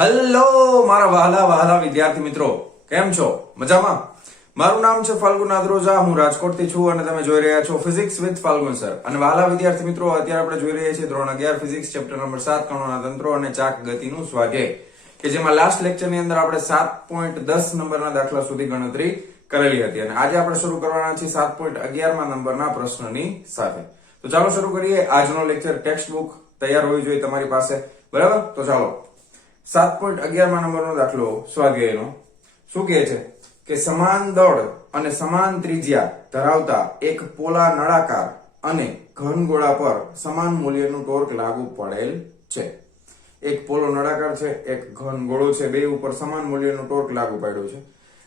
Hello મારા વહાલા વહાલા વિદ્યાર્થી મિત્રો, કેમ છો? મજામાં? મારું નામ છે ફાલ્ગુન નાદરોજા, હું રાજકોટથી છું અને તમે જોઈ રહ્યા છો ફિઝિક્સ વિથ ફાલ્ગુન સર. અને વહાલા વિદ્યાર્થી મિત્રો, અત્યારે આપણે જોઈ રહ્યા છીએ ધોરણ 11 ફિઝિક્સ ચેપ્ટર નંબર 7 કણોના તંત્રો અને ચાક ગતિનું સ્વાધ્યાય, કે જેમાં લાસ્ટ લેક્ચરની અંદર આપણે 7.10 નંબરના દાખલા સુધી ગણતરી કરેલી હતી અને આજે આપણે શરૂ કરવાના છીએ 7.11 નંબરના પ્રશ્નની સાથે. તો ચાલો શરૂ કરીએ. આજનો લેક્ચર ટેક્સ્ટ બુક તૈયાર હોવી જોઈએ તમારી પાસે, બરાબર? તો ચાલો 7.11 નંબરનો દાખલો સ્વાધ્યાયનો શું કહે છે કે સમાન દળ અને સમાન ત્રિજ્યા ધરાવતા એક પોલા નળાકાર અને ઘન ગોળા પર સમાન મૂલ્યનું ટોર્ક લાગુ પડેલ છે. એક પોલો નળાકાર છે, એક ઘન ગોળો છે, બે ઉપર સમાન મૂલ્યનું ટોર્ક લાગુ પાડ્યું છે.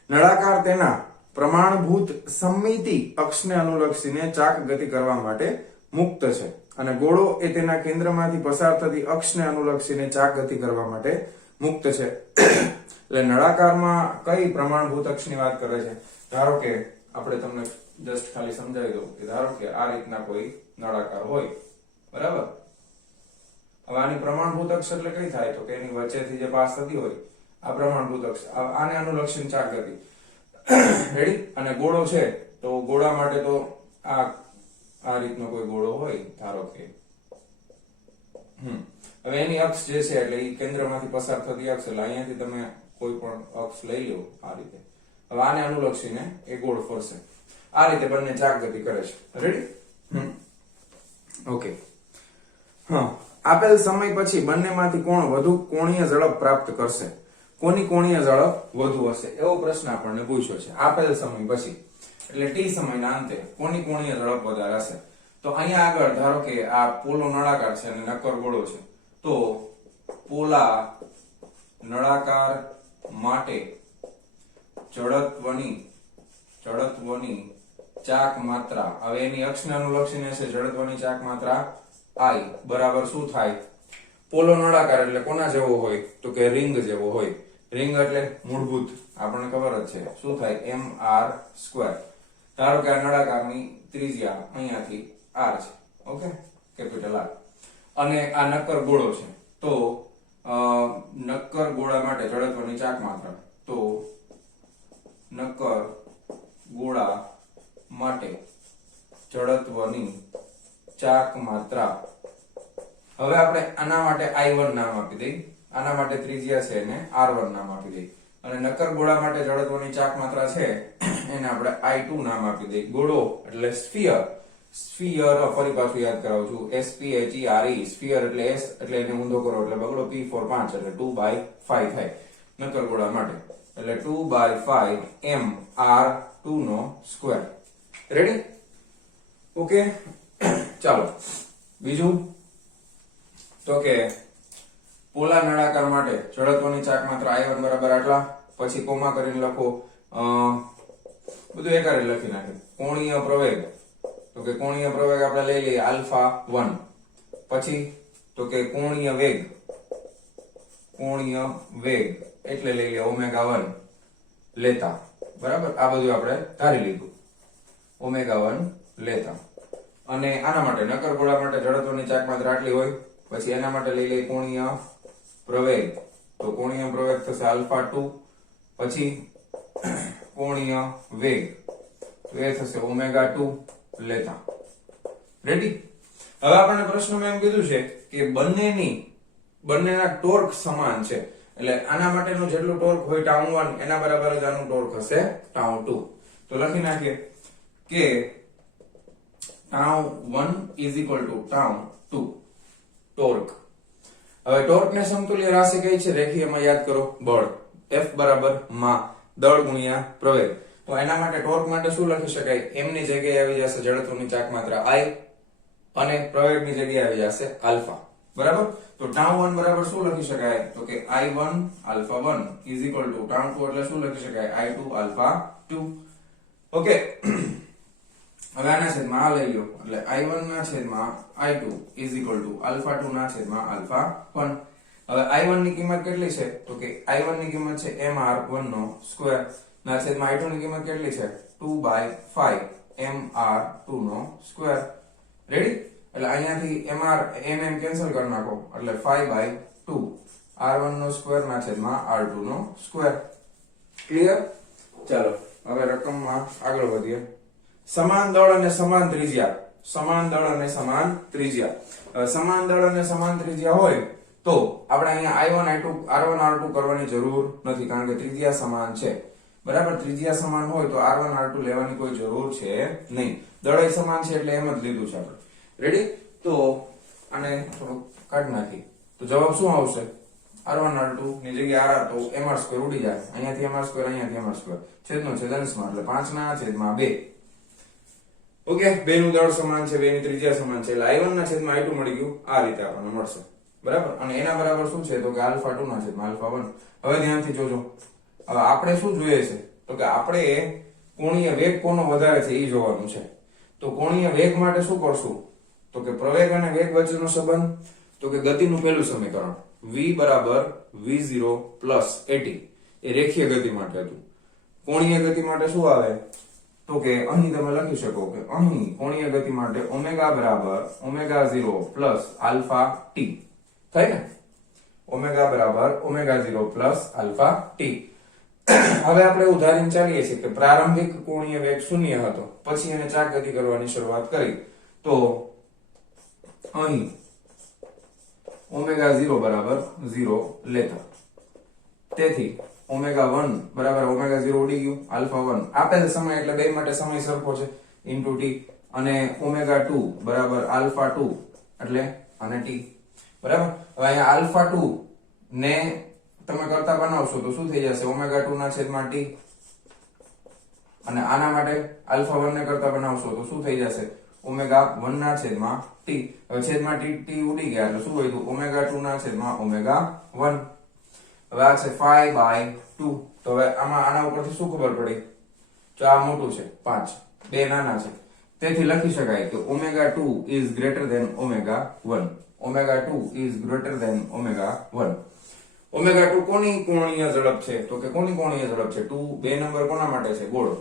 નળાકાર તેના પ્રમાણભૂત સમમિતિ અક્ષને અનુલક્ષીને ચાક ગતિ કરવા માટે મુક્ત છે અને ગોળો એ તેના કેન્દ્રમાંથી પસાર થતી અક્ષને અનુલક્ષીને ચાક ગતિ કરવા માટે મુક્ત છે. એટલે નળાકારમાં કઈ પ્રમાણભૂત અક્ષની વાત કરે છે? ધારો કે આપણે તમને જસ્ટ ખાલી સમજાવી દઉં કે ધારો કે આ રીતના કોઈ નળાકાર હોય, બરાબર? હવે આની પ્રમાણભૂત અક્ષ એટલે કઈ થાય? તો કે એની વચ્ચેથી જે પાસ થતી હોય આ પ્રમાણભૂત અક્ષ, આને અનુલક્ષીને ચાક ગતિ. રેડી? અને ગોળો છે તો ગોળા માટે તો આ રીતનો કોઈ ગોળો હોય, ધારો કે હવે એની અક્ષ જે છે એટલે એ કેન્દ્રમાંથી પસાર થતી અક્ષ, એટલે અહીંયાથી તમે કોઈ પણ અક્ષ લઈ લો આ રીતે. હવે આને અનુલક્ષીને એ ગોળ ફરશે. આ રીતે બંને ચાક ગતિ કરે છે. રેડી? ઓકે. આપેલ સમય પછી બંનેમાંથી કોણ વધુ કોણીય ઝડપ પ્રાપ્ત કરશે? કોની કોણીય ઝડપ વધુ હશે એવો પ્રશ્ન આપણને પૂછ્યો છે. આપેલ સમય પછી એટલે ટી સમયના અંતે કોની કોણીય ઝડપ વધારે હશે? તો અહીંયા આગળ ધારો કે આ પોલો નળાકાર છે અને નક્કર ગોળો છે, તો પોલા નળાકાર માટે જડત્વની ચાક માત્રા, હવે એની અક્ષને અનુલક્ષીને છે જડત્વની ચાક માત્રા I બરાબર શું થાય? પોલો નળાકાર એટલે કોના જેવો હોય? તો કે રિંગ જેવો હોય. રિંગ એટલે મૂળભૂત આપણને ખબર જ છે શું થાય? mr². ધારો કે આ નળાકારની ત્રિજ્યા અહીંયાથી r છે, ઓકે, કેપિટલ R, અને આ નક્કર ગોળો છે, તો નક્કર ગોળા માટે જડત્વની ચાક માત્રા, તો નક્કર ગોળા માટે જડત્વની ચાક માત્રા. હવે આપણે આના માટે I1 નામ આપી દઈ, આના માટે ત્રિજ્યા છે એને R1 નામ આપી દઈ, અને નક્કર ગોળા માટે જડત્વની ચાક માત્રા છે એને આપણે I2 નામ આપી દઈ. ગોળો એટલે સ્ફિયર, ફરી પાછું યાદ કરાવું છું, SPHERE, સ્ફિયર એટલે S એટલે એને ઊંધો કરો એટલે બગડો, P for 5 એટલે 2/5 થાય નક્કર ગોળા માટે, એટલે 2/5 mr2 નો સ્ક્વેર. રેડી? ઓકે. ચાલો બીજું, તો કે પોલા નળાકાર માટે જડત્વની ચાક માત્રા I1 બરાબર આટલા, પછી કોમા કરીને લખો, બધું એકારે લખી નાખે. કોણીય પ્રવેગ, તો કે કોણીય પ્રવેગ આપણે લઈ લઈએ α1, પછી તો કે કોણીય વેગ એટલે લઈ લઈએ ω1 લેતા, બરાબર? આ બધું આપણે ધારી લીધું, ω1 લેતા. અને આના માટે નક્કર ગોળા માટે જડત્વની ચાક માત્રા આટલી હોય, પછી એના માટે લઈ લઈએ કોણીય પ્રવેગ, તો કોણીય પ્રવેગ થશે α2, પછી કોણીય વેગ તો એ થશે ω2 લેતા. રેડી? હવે આપણને પ્રશ્નમાં એમ કીધું છે કે બંનેના ટોર્ક સમાન છે, એટલે આના માટેનું જેટલું ટોર્ક હોય τ1 એના બરાબર જ આનું ટોર્ક હશે τ2. તો લખી નાખીએ કે τ1 = ટોર્ક. હવે ટોર્ક ને સમતુલ્ય રાશિ કઈ છે? રેખીયમાં યાદ કરો, બળ. F બરાબર માં દળ ગુણ્યા પ્રવેગ. તો એના માટે ટોર્ક માટે શું લખી શકાય? m ની જગ્યાએ આવી જશે જડત્વની ચાક માત્રા I, અને પ્રવેગની જગ્યાએ આવી જશે α, બરાબર? તો τ1 બરાબર શું લખી શકાય? તો કે I1 α1 τ2 એટલે શું લખી શકાય? I2 α2. ઓકે. હવે આના છેદમાં આ લઈ લો, એટલે I1 ના છેદમાં I2 α2 ના છેદમાં α1. હવે I1 ની કિંમત કેટલી છે? તો કે I1 ની કિંમત છે mr1 નો સ્ક્વેર ના છેદમાં I2 ની કિંમત કેટલી છે? 2/5 mr2 નો સ્ક્વેર. રેડી? એટલે અહીંયાથી mr કેન્સલ કરી નાખો એટલે 5/2 r1 નો સ્ક્વેર ના છેદમાં r2 નો સ્ક્વેર. ક્લિયર? ચાલો હવે રકમમાં આગળ વધીએ. સમાન દળ અને સમાન ત્રિજ્યા. સમાન દળ અને સમાન ત્રિજ્યા. સમાન દળ અને સમાન ત્રિજ્યા હોય તો આપણે અહીંયા i1 i2 r1 r2 કરવાની જરૂર નથી, કારણ કે ત્રિજ્યા સમાન છે. બરાબર? ત્રિજ્યા સમાન હોય તો r1 r2 લેવાની કોઈ જરૂર છે નહીં. દળય સમાન છે એટલે એમ જ લીધું છે આપણે. રેડી? તો આને થોડું કાઢી નાખી તો જવાબ શું આવશે? r1 r2 ની જગ્યાએ r તો mr² ઉડી જાય. અહીંયાથી mr², અહીંયાથી mr², છેદનો છેદ અંશમાં એટલે 5 ના છેદમાં 2. ઓકે, બેનું દળ સમાન છે, બેની ત્રિજ્યા સમાન છે એટલે i1 ના છેદમાં i2 મળી ગયું. આ રીતે આપણને મળશે. બરાબર? અને એના બરાબર શું છે? તો કે α2 ના છેદમાં α1. હવે ધ્યાનથી જોજો. હવે આપણે શું જોઈએ છે? તો કે આપણે કોણીય વેગ કોનો વધારે છે એ જોવાનું છે. તો કોણીય વેગ માટે શું કરશું? તો કે પ્રવેગ અને વેગ વચ્ચેનો સંબંધ, તો કે ગતિનું પહેલું સમીકરણ v બરાબર v0 પ્લસ at એ રેખીય ગતિ માટે હતું. કોણીય ગતિ માટે શું આવે? તો કે અહીં તમે લખી શકો કે અહીં કોણીય ગતિ માટે ઓમેગા બરાબર ω0 પ્લસ આલ્ફા t થાય ને? ઓમેગા બરાબર ω0 પ્લસ આલ્ફા t. હવે આપણે એવું ધારીને ચાલીએ છીએ કે પ્રારંભિક કોણીય વેગ શૂન્ય હતો, પછી એને ચાક ગતિ કરવાની શરૂઆત કરી તો અહીં ω0 બરાબર 0 લેતા. તેથી ω1 બરાબર ω0 ઉડી ગયું, α1 આપેલ સમય એટલે બે માટે સમય સરખો છે ઇન્ટુ t, અને ω2 બરાબર α2 એટલે અને t. બરાબર? હવે અહીંયા α2 ને તમે કરતા બનાવશો તો શું થઈ જશે? ω2 ના છેદમાં t, અને આના માટે α1 ને કરતા બનાવશો તો શું થઈ જશે? ω1 ના છેદમાં t. હવે છેદમાં t ઉડી ગયા એટલે શું વધ્યું? ω2 ના છેદમાં ω1. હવે આ છે 5/2. તો હવે આમાં આના ઉપરથી શું ખબર પડી? જો આ મોટું છે 5, બે નાના છે, તેથી લખી શકાય કે ω2 is greater than ω1. ω2 is greater than ω1. ω2 કોની કોણીય ઝડપ છે? તો કે કોની કોણીય ઝડપ છે? 2 બે નંબર કોના માટે છે? ગોળો.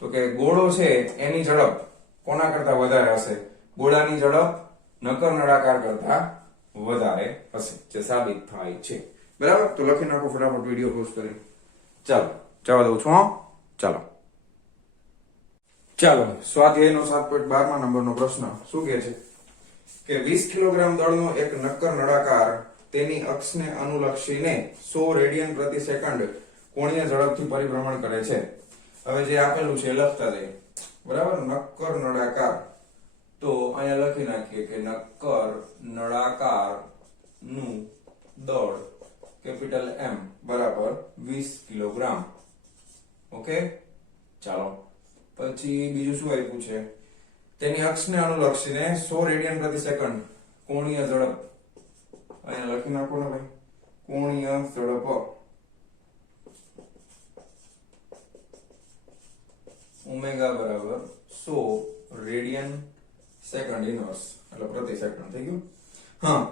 તો કે ગોળો છે એની ઝડપ કોના કરતા વધારે હશે? ગોળાની ઝડપ નક્કર નળાકાર કરતા વધારે હશે, જે સાબિત થાય છે. બરાબર? તો લખી નાખો ફટાફટ વિડિયો પોઝ કરી. ચાલો જવા દઉં છું. ચાલો સ્વાધ્યાયનો 7.12 નંબરનો પ્રશ્ન શું કહે છે કે 20 કિલોગ્રામ દળનો એક નક્કર નળાકાર તેની અક્ષને અનુલક્ષીને 100 રેડિયન પ્રતિ સેકન્ડ કોણીય ઝડપથી પરિભ્રમણ કરે છે. હવે જે આપેલું છે એ લખતા જઈએ. બરાબર? નક્કર નળાકાર, તો અહીંયા લખી નાખીએ કે નક્કર નળાકાર નું દળ કેપિટલ M બરાબર 20 કિલોગ્રામ. ઓકે, ચાલો પછી બીજું શું આપ્યું છે? તેની અક્ષને અનુલક્ષીને 100 રેડિયન પ્રતિ સેકન્ડ કોણીય ઝડપ. અહીંયા લખી નાખો ને ભાઈ, કોણીય ઝડપ ઓમેગા બરાબર 100 રેડિયન સેકન્ડ ઇનવર્સ એટલે પ્રતિ સેકન્ડ થઈ ગયું. હા,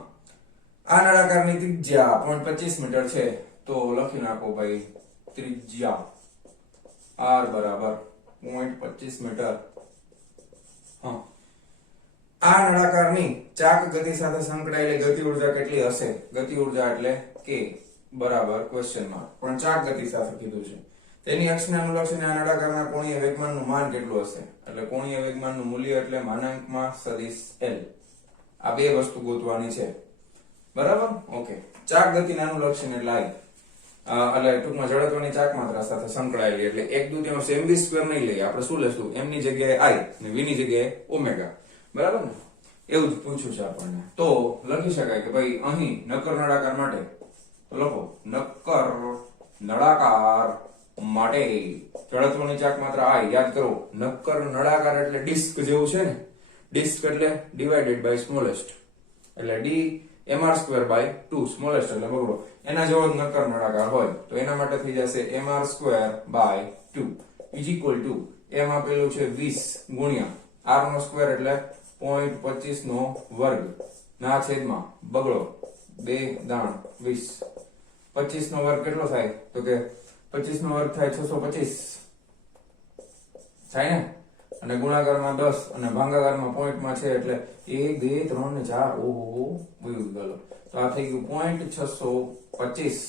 આ નળાકારની ત્રિજ્યા 0.25 મીટર છે, તો લખી નાખો ભાઈ ત્રિજ્યા r બરાબર 0.25 મીટર. હા, આ નળાકારની ચાક ગતિ સાથે સંકળાયેલી ગતિ ઊર્જા કેટલી હશે? ગતિ ઊર્જા એટલે k બરાબર ક્વેશ્ચન માર્ક, પણ ચાક ગતિ સાથે કીધું છે. તેની અક્ષને અનુલક્ષીને આ નળાકારના કોણીય વેગમાનનું માન કેટલું હશે? એટલે કોણીય વેગમાનનું મૂલ્ય એટલે માનાંકમાં સદિશ l. આ બે વસ્તુ ગોતવાની છે. બરાબર? ઓકે, ચાક ગતિને અનુલક્ષીને એટલે i, એટલે ટૂંકમાં જડત્વની ચાક માત્રા સાથે સંકળાયેલી, એટલે એક દુ તેનો mv² નહીં લઈએ આપણે. શું લેશું? m ની જગ્યાએ i ને v ની જગ્યાએ ઓમેગા. બરાબર ને? એવું જ પૂછ્યું છે આપણને. તો લખી શકાય કે ભાઈ અહીં નક્કર નળાકાર માટે તો લખો નક્કર નળાકાર માટે જડત્વની ચાક માત્રા i. યાદ કરો, નક્કર નળાકાર એટલે ડિસ્ક જેવું છે ને. ડિસ્ક એટલે ડિવાઇડેડ બાય સ્મોલેસ્ટ, એટલે d mr²/2 સ્મોલેસ્ટ એટલે બગડો. એના જેવો જ નક્કર નળાકાર હોય તો એના માટે થઈ જશે mr²/2 is equal two m આપેલું છે 20 ગુણ્યા r નો સ્ક્વેર એટલે 0.25 નો વર્ગ ના છેદમાં બગડો 2 દાણ 20. 25 નો વર્ગ કેટલો થાય? તો કે 25 નો વર્ગ થાય 625 થાય ને, અને ગુણાકારમાં 10 અને ભાગાકારમાં પોઈન્ટમાં છે એટલે 1 2 3 ને 4. ઓહો, બહુ ગયો. તો આ થઈ ગયું 0.625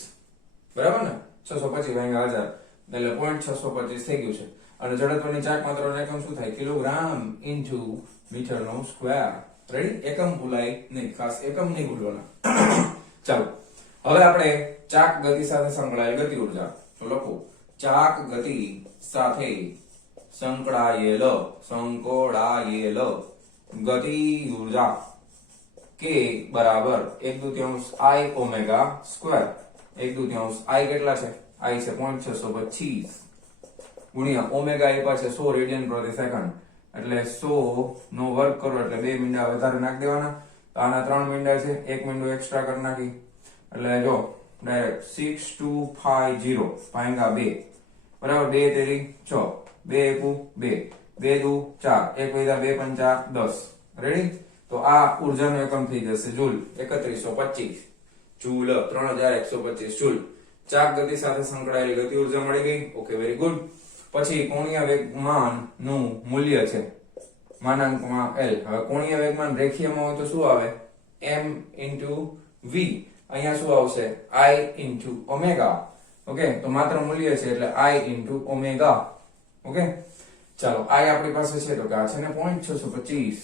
બરાબર ને 625 ભાગ્યા 1000 એટલે 0.625 થઈ ગયું છે અને જડત્વની ચાક માત્રાનો એકમ શું થાય કિલોગ્રામ ઇન્ટુ મીટરનો સ્ક્વેર રેડી એકમ ભૂલાય નહીં ખાસ એકમ નહીં ભૂલવાના ચાલો હવે આપણે ચાક ગતિ સાથે સંકળાયેલ ગતિ ઊર્જા તો લખો ચાક ગતિ સાથે સંકળાયેલ ગતિ ઊર્જા K બરાબર 1/2 I ઓમેગા સ્ક્વેર 1/2 I કેટલા છે I છે 0.625 ગુણ્યા ઓમેગા આપ્યા છે 100 રેડિયન પ્રતિ સેકન્ડ એટલે 100 નો વર્ગ કરો એટલે 2 મીંડા વધારે નાખી દેવાના તો આના 3 મીંડા છે 1 મીંડું એક્સ્ટ્રા કરી નાખી એટલે જો ડાયરેક્ટ 6250 ભાગ્યા 2 બરાબર 2 તેરી 6 2 એકુ 2 2 દુ 4 1 વધ્યા 2 પંચા 10 રેડી તો આ ઊર્જાનો એકમ થઈ જશે જૂલ 3125 જૂલ 3125 જૂલ ચાક ગતિ સાથે સંકળાયેલી ગતિ ઊર્જા મળી ગઈ ઓકે વેરી ગુડ પછી કોણીય વેગમાન નું મૂલ્ય છે માનાંકમાં L હવે કોણીય વેગમાન રેખીયમાં હોય તો શું આવે m v અહીંયા શું આવશે I ઓમેગા ઓકે તો માત્ર મૂલ્ય છે એટલે I ઓમેગા ઓકે ચાલો I આપણી પાસે છે તો કે આ છે ને 0.625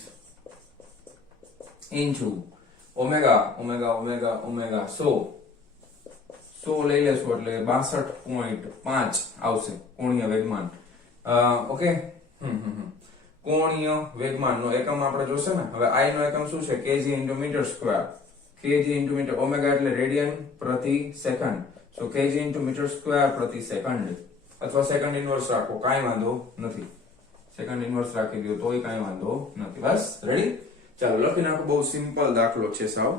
into omega omega omega omega 100 લઈ લેશું એટલે 62.5 આવશે કોણીય વેગમાન ઓકે કોણીય વેગમાન નો એકમ આપણે જોશે ને હવે I નો એકમ શું છે kg * metre square kg * metre omega એટલે રેડિયન પ્રતિ second so kg * metre square પ્રતિ સેકન્ડ અથવા સેકન્ડ ઇન્વર્સ રાખો કાઈ વાંધો નથી સેકન્ડ ઇન્વર્સ રાખી દો તોય કાઈ વાંધો નથી બસ રેડી ચાલો લખી નાખો બહુ સિમ્પલ દાખલો છે સાવ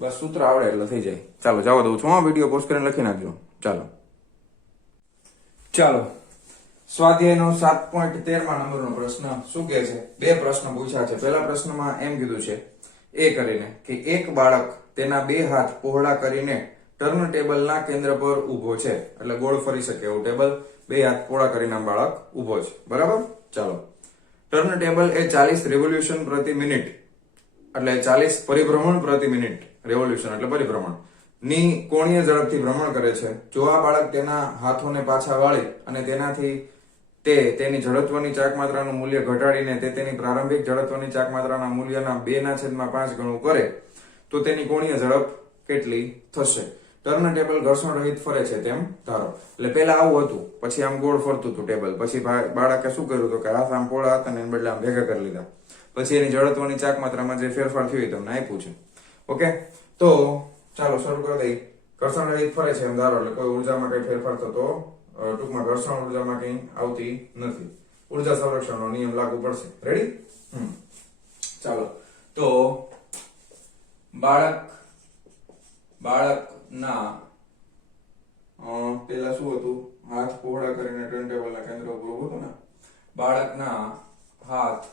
બસ સૂત્ર આવડે એટલે થઈ જાય ચાલો જવા દઉં છું આ વિડિયો પોસ્ટ કરીને લખી નાખજો ચાલો સ્વાધ્યાયનો 7.13 માં નંબરનો પ્રશ્ન શું કહે છે બે પ્રશ્ન પૂછ્યા છે પહેલા પ્રશ્નમાં એમ કીધું છે એ કરીને કે એક બાળક તેના બે હાથ પહોળા કરીને ટર્ન ટેબલના કેન્દ્ર પર ઊભો છે એટલે ગોળ ફરી શકે એવું ટેબલ બે હાથ પહોળા કરીને બાળક ઊભો છે બરાબર ચાલો ટર્ન ટેબલ એ 40 રેવોલ્યુશન પ્રતિ મિનિટ એટલે 40 પરિભ્રમણ પ્રતિ મિનિટ રેવોલ્યુશન એટલે પરિભ્રમણ ની કોણીય ઝડપથી ભ્રમણ કરે છે જો આ બાળક તેના હાથોને પાછા વાળી અને તેનાથી તેની જડત્વની ચાક માત્રાનું મૂલ્ય ઘટાડીને તેની પ્રારંભિક જડત્વની ચાક માત્રાના મૂલ્યના 2/5 ગણું કરે તો તેની કોણીય ઝડપ કેટલી થશે ટર્ન ટેબલ ઘર્ષણ રહિત ફરે છે તેમ ધારો એટલે પહેલા આવું હતું પછી આમ ગોળ ફરતું હતું ટેબલ પછી બાળકે શું કર્યું તો કે હાથ આમ પોળા હતા ને એને બદલે આમ ભેગા કરી લીધા પછી એની જડત્વની ચાક માત્રામાં જે ફેરફાર થયો તમને આપ્યું છે ઓકે તો ચાલો શરૂ કરી દઈએ ઘર્ષણ રહિત ફરે છે એમ ધારો એટલે કોઈ ઉર્જામાં કઈ ફેરફાર થતો ટૂંકમાં ઘર્ષણ ઉર્જામાં કઈ આવતી નથી ઉર્જા સંરક્ષણનો નિયમ લાગુ પડશે રેડી ચાલો તો બાળકના પેલા શું હતું હાથ પહોળા કરીને ટર્ન ટેબલના કેન્દ્ર ઉપર ઊભું હતું ને બાળકના હાથ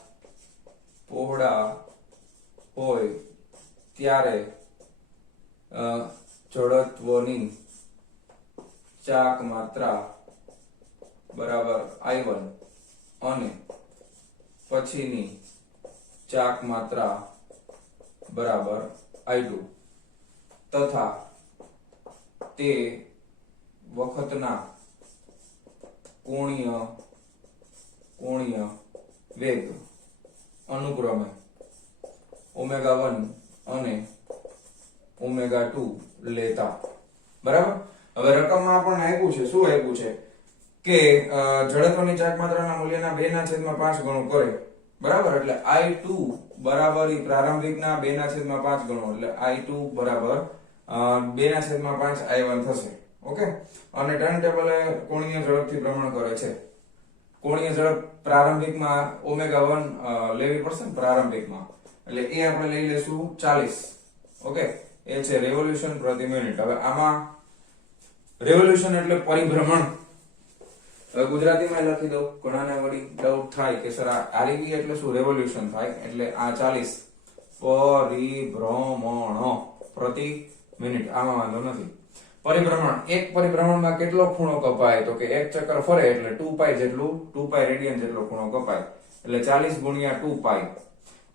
પહોળા હોય ત્યારે જડત્વની ચાક માત્રા બરાબર I1 અને પછીની ચાક માત્રા બરાબર I2 તથા તે વખતના કોણીય વેગ અનુક્રમે ω1 અને ω2 લેતા બરાબર હવે રકમમાં આપણને આપ્યું છે શું આપ્યું છે કે જડત્વની ચાક માત્રાના મૂલ્યના 2/5 ગણું કરે બરાબર એટલે I2 બરાબર ઈ પ્રારંભિકના 2/5 ગણો એટલે I2 બરાબર 2/5 I1 થશે ઓકે અને ટર્ન ટેબલ એ કોણીય ઝડપથી ભ્રમણ કરે છે કોણીય ઝડપ પ્રારંભિકમાં ω1 લેવી પડશે ને પ્રારંભિકમાં એટલે એ આપણે લઈ લેશું 40 ઓકે એ છે રેવોલ્યુશન પ્રતિ મિનિટ હવે આમાં રેવોલ્યુશન એટલે પરિભ્રમણ હવે ગુજરાતીમાં લખી દઉં ઘણાને વળી ડાઉટ થાય કે સર આ REV એટલે શું રેવોલ્યુશન થાય એટલે આ 40 પરિભ્રમણ પ્રતિ મિનિટ આમાં વાંધો નથી પરિભ્રમણ એક પરિભ્રમણમાં કેટલો ખૂણો કપાય તો કે એક ચક્કર ફરે એટલે 2π જેટલું 2π રેડિયન જેટલો ખૂણો કપાય એટલે 40 ગુણ્યા 2π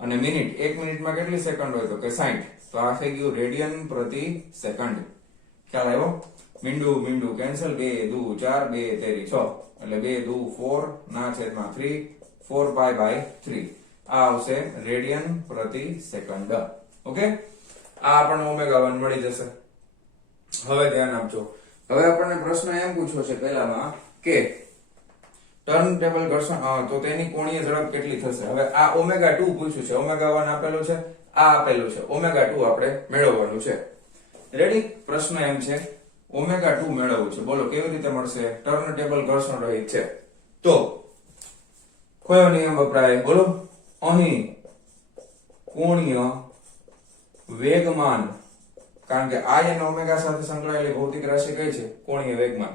અને મિનિટ એક મિનિટમાં કેટલી સેકન્ડ હોય તો કે 60 તો આ થઈ ગયું રેડિયન પ્રતિ સેકન્ડ. ખ્યાલ આવ્યો? મીંડું મીંડું કેન્સલ, 2 દુ 4, 2 તેરી 6 એટલે 2 દુ 4 ના છેદમાં 3, 4 પાઈ બાય 3. આ આવશે રેડિયન પ્રતિ સેકન્ડ. ઓકે, આ આપણને ઓમેગા 1 મળી જશે. હવે ધ્યાન આપજો. હવે આપણને પ્રશ્ન એમ પૂછ્યો છે પહેલામાં કે ટર્ન ટેબલ ઘર્ષણ, તો તેની કોણીય ઝડપ કેટલી થશે? હવે આ ઓમેગા 2 પૂછ્યું છે, ઓમેગા 1 આપેલું છે, આ આપેલું છે, ઓમેગા 2 આપણે મેળવવાનું છે. રેડી? પ્રશ્ન એમ છે ઓમેગા 2 મેળવવું છે. બોલો કેવી રીતે મળશે? ટર્ન ટેબલ ઘર્ષણ રહિત છે તો કયો નિયમ વપરાય? બોલો. અહીં કોણીય વેગમાન, કારણ કે આ અને ઓમેગા સાથે સંકળાયેલી ભૌતિક રાશિ કઈ છે? કોણીય વેગમાન.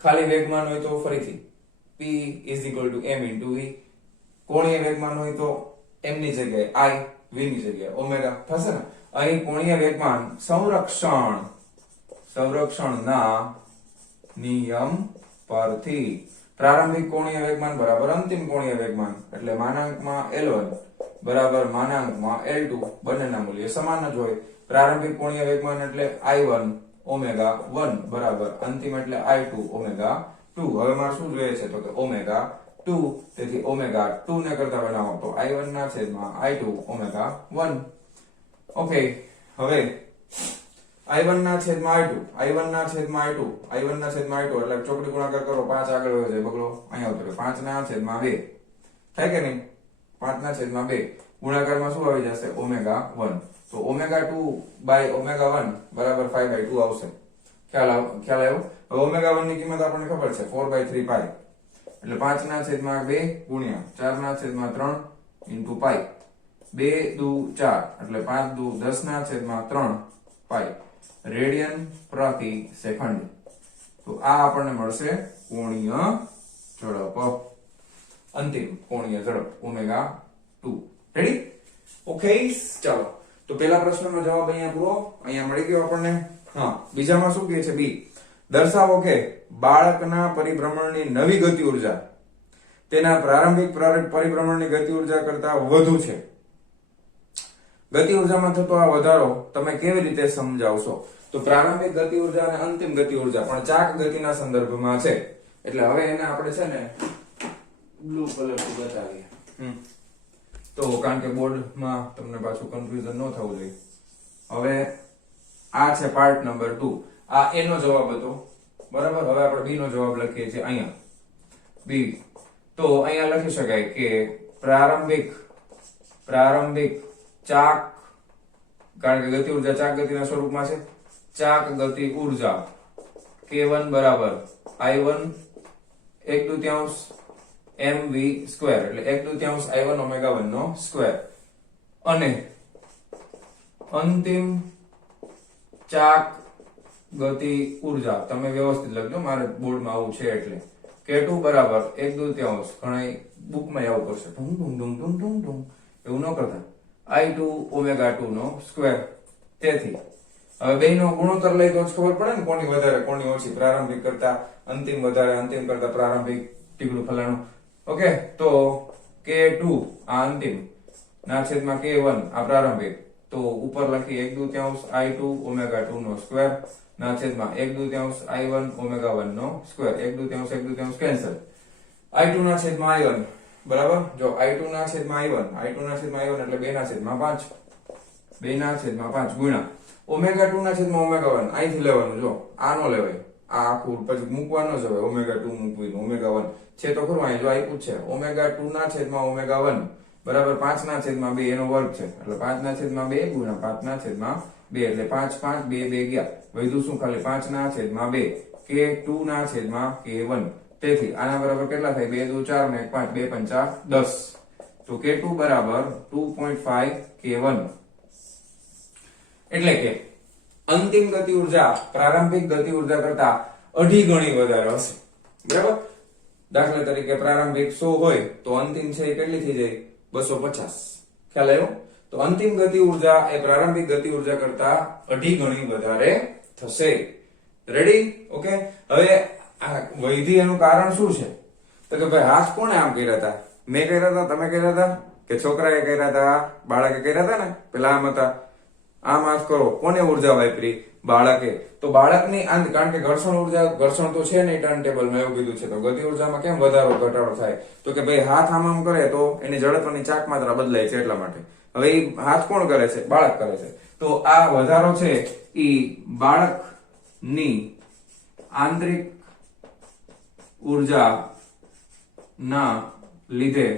ખાલી વેગમાન હોય તો ફરીથી P = m * v. કોણીય વેગમાન હોય તો m ની જગ્યાએ I, v ની જગ્યાએ ઓમેગા થશે ને. અહીં કોણીય વેગમાન સંરક્ષણના નિયમ પરથી પ્રારંભિક કોણીય વેગમાન બરાબર અંતિમ કોણીય વેગમાન એટલે માનાંકમાં L1 બરાબર માનાંકમાં L2 બંનેના મૂલ્ય સમાન જ હોય. પ્રારંભિક કોણીય વેગમાન એટલે I1 ઓમેગા 1 બરાબર અંતિમ એટલે I2 ઓમેગા 2. હવે મારે શું જોઈએ છે? તો કે ઓમેગા 2. તેથી ઓમેગા 2 ને કરતા બનાવો તો I1 ના છેદમાં I2 ઓમેગા 1. ઓકે, હવે I1 ના છેદમાં I2, I1 ના છેદમાં I2, I1 ના છેદમાં I2 એટલે ચોકડી ગુણાકાર કરો, 5 આગળ વયો જાય બગલો અહીંયા આવતો, 5 ના છેદમાં 2 થાય કે નહીં? 5 ના છેદમાં 2 ગુણાકારમાં શું આવી જશે? ઓમેગા 1. તો ઓમેગા 2 બાય ઓમેગા 1 બરાબર 5/2 આવશે. ખ્યાલ આવ્યો? હવે ઓમેગા 1 ની કિંમત આપણને ખબર છે 4/3 પાઈ એટલે 5 ના છેદમાં 2 ગુણ્યા 4 ના છેદમાં 3 ઇન્ટુ પાઈ. 2 દુ 4 એટલે 5 દુ 10 ના છેદમાં 3 પાઈ રેડિયન પ્રતિ સેકન્ડ. તો આ આપણને મળશે કોણીય ઝડપ, અંતિમ કોણીય ઝડપ ઓમેગા 2. રેડી? ઓકે, ચાલો. તો પહેલા પ્રશ્નનો જવાબ અહીંયા પૂરો અહીંયા મળી ગયો આપણને. હા, બીજામાં શું કહે છે? બી, દર્શાવો કે બાળકના પરિભ્રમણની નવી ગતિ ઉર્જા તેના પ્રારંભિક પરિભ્રમણની ગતિ ઉર્જા કરતા વધુ છે. ગતિ ઉર્જામાં થતો આ વધારો તમે કેવી રીતે સમજાવશો? તો પ્રારંભિક ગતિ ઉર્જા અને અંતિમ ગતિ ઉર્જા પણ ચાક ગતિના સંદર્ભમાં છે એટલે હવે એને આપણે છે ને બ્લુ કલરથી બતાવીએ. તો કારણ કે બોર્ડમાં તમને પાછું કન્ફ્યુઝન ન થવું જોઈએ. હવે આ છે પાર્ટ નંબર 2. આ એ નો જવાબ હતો બરાબર. હવે આપણે બી નો જવાબ લખીએ છીએ અહીંયા. બી તો અહીંયા લખી શકાય કે પ્રારંભિક ચાક, કારણ કે ગતિ ઉર્જા ચાક ગતિના સ્વરૂપમાં છે, ચાક ગતિ ઉર્જા K1 બરાબર I1 1/2 mv સ્ક્વેર એટલે 1/2 I1 ઓમેગા 1 નો સ્ક્વેર અને અંતિમ ચાક ગતિ ઉર્જા તમે વ્યવસ્થિત લખજો, મારે બોર્ડમાં આવું છે એટલે K2 બરાબર 1/2 ઘણા બુકમાં આવું કરશે ઢું ઢું ઢું ઢું ઢું ઢું એવું ન કરતા I2 ઓમેગા 2 નો સ્ક્વેર. તેથી હવે બેયનો ગુણોત્તર લઈ તો જ ખબર પડે ને કોની વધારે કોની ઓછી, પ્રારંભિક કરતા અંતિમ વધારે, અંતિમ કરતા પ્રારંભિક, ટીકડું ફલાણું. ઓકે, તો K2 આ અંતિમ ના છેદમાં K1 આ પ્રારંભિક, તો ઉપર લખી 1/2 I2 ઓમેગા 2 નો સ્ક્વેર ના છેદમાં 1/2 I1 ઓમેગા 1 નો સ્ક્વેર. 1/2 કેન્સલ. I2 ના છેદમાં I1 બરાબર. જો I2 ના છેદમાં I1 એટલે 2 ના છેદમાં 5, 2 ના છેદમાં 5 ગુણ્યા ઓમેગા 2 ના છેદમાં ઓમેગા 1 અહીંથી લેવાનું. જો આ નો લેવાય, આ આખું પછી મૂકવાનો જ હવે ઓમેગા 2 મૂકવી ઓમેગા 1 છે તો ખરું. અહીં જો આપ્યું છે ઓમેગા 2 ના છેદમાં ઓમેગા 1 બરાબર 5 ના છેદમાં 2 એનો વર્ગ છે એટલે 5 ના છેદમાં 2 ગુણ્યા 5 ના છેદમાં 2 એટલે 5 5 2 2 ગયા, વધ્યું શું? ખાલી 5 ના છેદમાં 2 K2 ના છેદમાં K1. તેથી આના બરાબર કેટલા થાય? 2 2 4 ને 5 2 5 10. તો K2 બરાબર 2.5 K1 એટલે કે અંતિમ ગતિ ઉર્જા પ્રારંભિક ગતિ ઉર્જા કરતા 2.5 ગણી વધારે હશે. બરાબર. દાખલા તરીકે પ્રારંભિક 100 હોય તો અંતિમ છે એ કેટલી થઈ જાય? 250. ખ્યાલ આવ્યો? તો અંતિમ ગતિ ઉર્જા એ પ્રારંભિક ગતિ ઉર્જા કરતા 2.5 ગણી વધારે થશે. રેડી? ઓકે. હવે આ વૈધી એનું કારણ શું છે? તો કે ભાઈ હાથ કોણે આમ કર્યા હતા? મેં કર્યા હતા, તમે કર્યા હતા કે છોકરાએ કર્યા હતા, બાળકે કર્યા હતા ને? પેલા આમ હતા આમ માફ કરો, કોને ઉર્જા વાપરી? બાળકે. તો બાળકની કારણ કે ઘર્ષણ ઉર્જા, ઘર્ષણ તો છે નહીં ટર્ન ટેબલમાં, એવું કીધું છે. તો ગતિ ઉર્જામાં કેમ વધારો ઘટાડો થાય? તો કે ભાઈ હાથ આમ કરે તો એની જડત્વની ચાક માત્રા બદલાય છે એટલા માટે. હવે એ હાથ કોણ કરે છે? બાળક કરે છે. તો આ વધારો છે એ બાળકની આંતરિક ઉર્જા ના લીધે